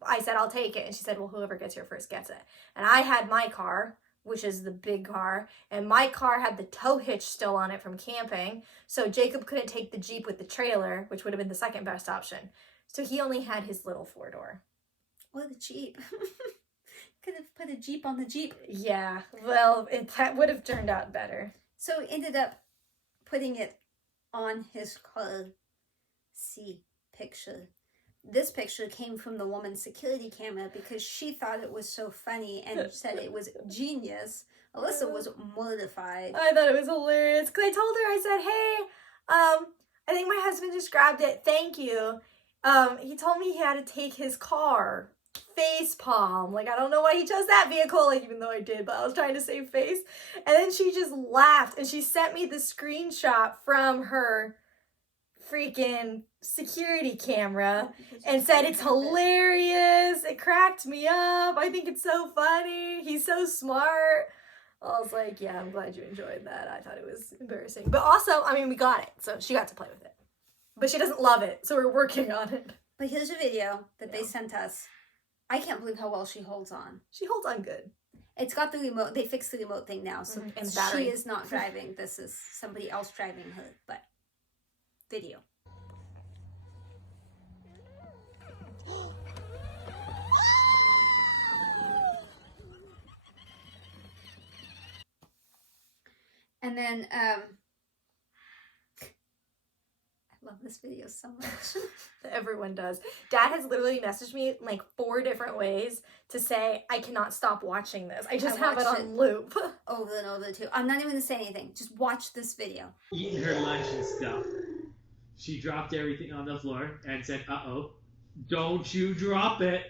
I said, I'll take it. And she said, well, whoever gets here first gets it. And I had my car, which is the big car, and my car had the tow hitch still on it from camping, so Jacob couldn't take the Jeep with the trailer, which would have been the second best option. So he only had his little 4-door. What a Jeep. Could have put a Jeep on the Jeep. Yeah, well, that would have turned out better. So we ended up putting it on his car seat picture. this picture came from the woman's security camera because she thought it was so funny and said it was genius. Alyssa was mortified. I thought it was hilarious because I told her, I said, hey, I think my husband just grabbed it. Thank you. He told me he had to take his car. Face palm. Like, I don't know why he chose that vehicle, like, even though I did, but I was trying to save face. And then she just laughed and she sent me the screenshot from her freaking security camera and said it's hilarious. It cracked me up. I think it's so funny. He's so smart. I was like, yeah, I'm glad you enjoyed that. I thought it was embarrassing. But also, I mean, we got it, so she got to play with it. But she doesn't love it, so we're working on it. But here's a video that they sent us. I can't believe how well she holds on. She holds on good. It's got the remote. They fixed the remote thing now, so And battery. she is not driving. This is somebody else driving her, but video. And then, I love this video so much. Everyone does. Dad has literally messaged me like 4 different ways to say, I cannot stop watching this. I just have it watched on loop. Over and over too. I'm not even going to say anything. Just watch this video. Eating her lunch and stuff. She dropped everything on the floor and said, uh-oh, don't you drop it.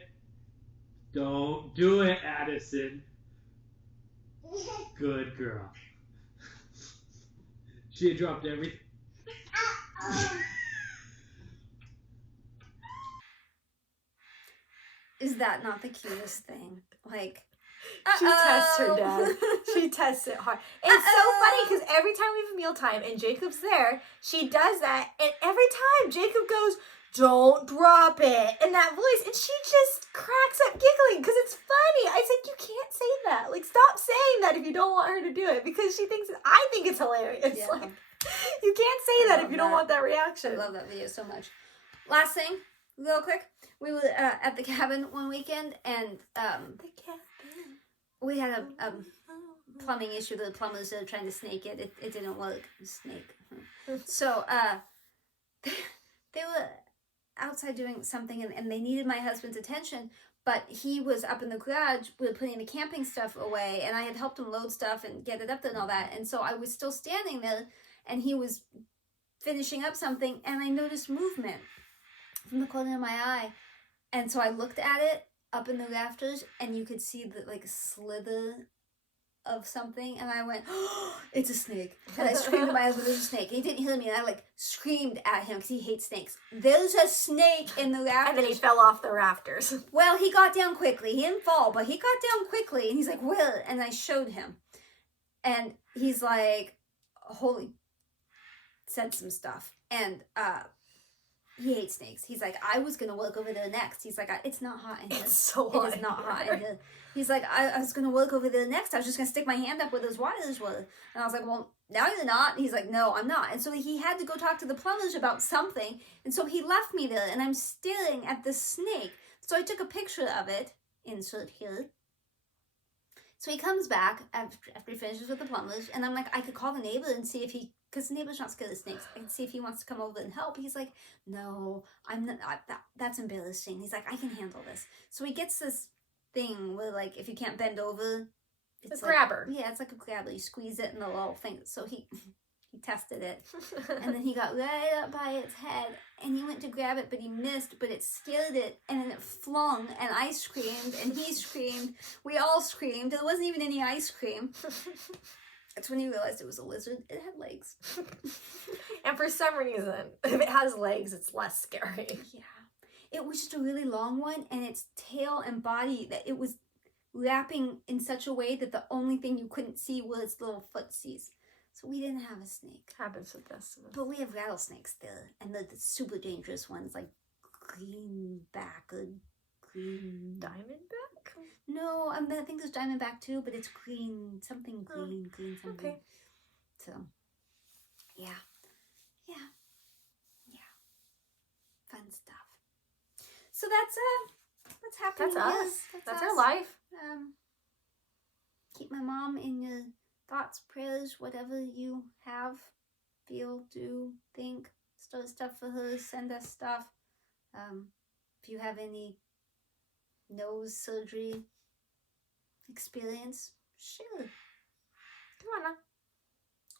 Don't do it, Addison. Good girl. She had dropped everything. Is that not the cutest thing? Like, She tests her dad. She tests it hard. It's so funny because every time we have mealtime and Jacob's there, she does that, and every time Jacob goes, "Don't drop it," in that voice, and she just cracks up giggling because it's funny. I said, you can't say that. Like, stop saying that if you don't want her to do it, because she thinks I think it's hilarious. Yeah. Like, you can't say that if you don't want that I reaction. love that video so much. Last thing, real quick. We were at the cabin one weekend, and The cabin. we had a plumbing issue. The plumbers were trying to snake it. It didn't work. Snake. So they were outside doing something, and they needed my husband's attention, but he was up in the garage with putting the camping stuff away, and I had helped him load stuff and get it up there and all that, and so I was still standing there, and he was finishing up something, and I noticed movement from the corner of my eye, and so I looked at it up in the rafters, and you could see the like slither of something, and I went, "Oh, it's a snake!" And I screamed to my husband, "There's a snake!" And he didn't hear me, and I like screamed at him because he hates snakes. There's a snake in the rafters. And then he fell off the rafters. Well, he got down quickly. He didn't fall, but he got down quickly, and he's like, "Where?" And I showed him, and he's like, "Holy," said some stuff, and he hates snakes. He's like, "I was gonna work over there next." He's like, "It's not hot in here. It's so hot. It is not hot in here." He's like, I was gonna work over there next. I was just gonna stick my hand up where those wires were." And I was like, "Well, now you're not." And he's like, "No, I'm not." And so he had to go talk to the plumbers about something. And so he left me there, and I'm staring at this snake. So I took a picture of it. Insert here. So he comes back after he finishes with the plumbers, and I'm like, I could call the neighbor and see if he, because the neighbor's not scared of snakes, I can see if he wants to come over and help. He's like, "No, I'm not, that's embarrassing." He's like, "I can handle this." So he gets this thing where, like, if you can't bend over, It's a like, grabber. Yeah, it's like a grabber. You squeeze it in the little thing. So he tested it, and then he got right up by its head, and he went to grab it, but he missed, but it scared it, and then it flung, and I screamed, and he screamed. We all screamed. There wasn't even any ice cream. That's when he realized it was a lizard. It had legs. And for some reason, if it has legs, it's less scary. Yeah. It was just a really long one, and its tail and body, that it was wrapping in such a way that the only thing you couldn't see was its little footsies. So we didn't have a snake. Happens with this. But we have rattlesnakes there, and the super dangerous ones, like greenback or green... Diamondback? No, I think there's diamondback too, but it's green, something green, green something. Okay. So, yeah. Fun stuff. So that's happening. That's us. That's our life. Keep my mom in your thoughts, prayers, whatever you have, feel, do, think. Start stuff for her. Send us stuff. if you have any nose surgery experience, share. Come on now.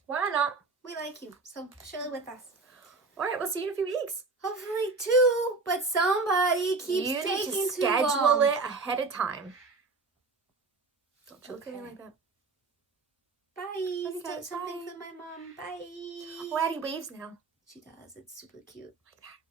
Why not? We like you, so share with us. All right, we'll see you in a few weeks. Hopefully 2, but somebody keeps You need taking to too schedule long. it ahead of time. Don't you look at me Okay. like that. Bye. Love you Start guys. something Bye. for my mom. Bye. Oh, Addie waves now. She does. It's super cute. Like that.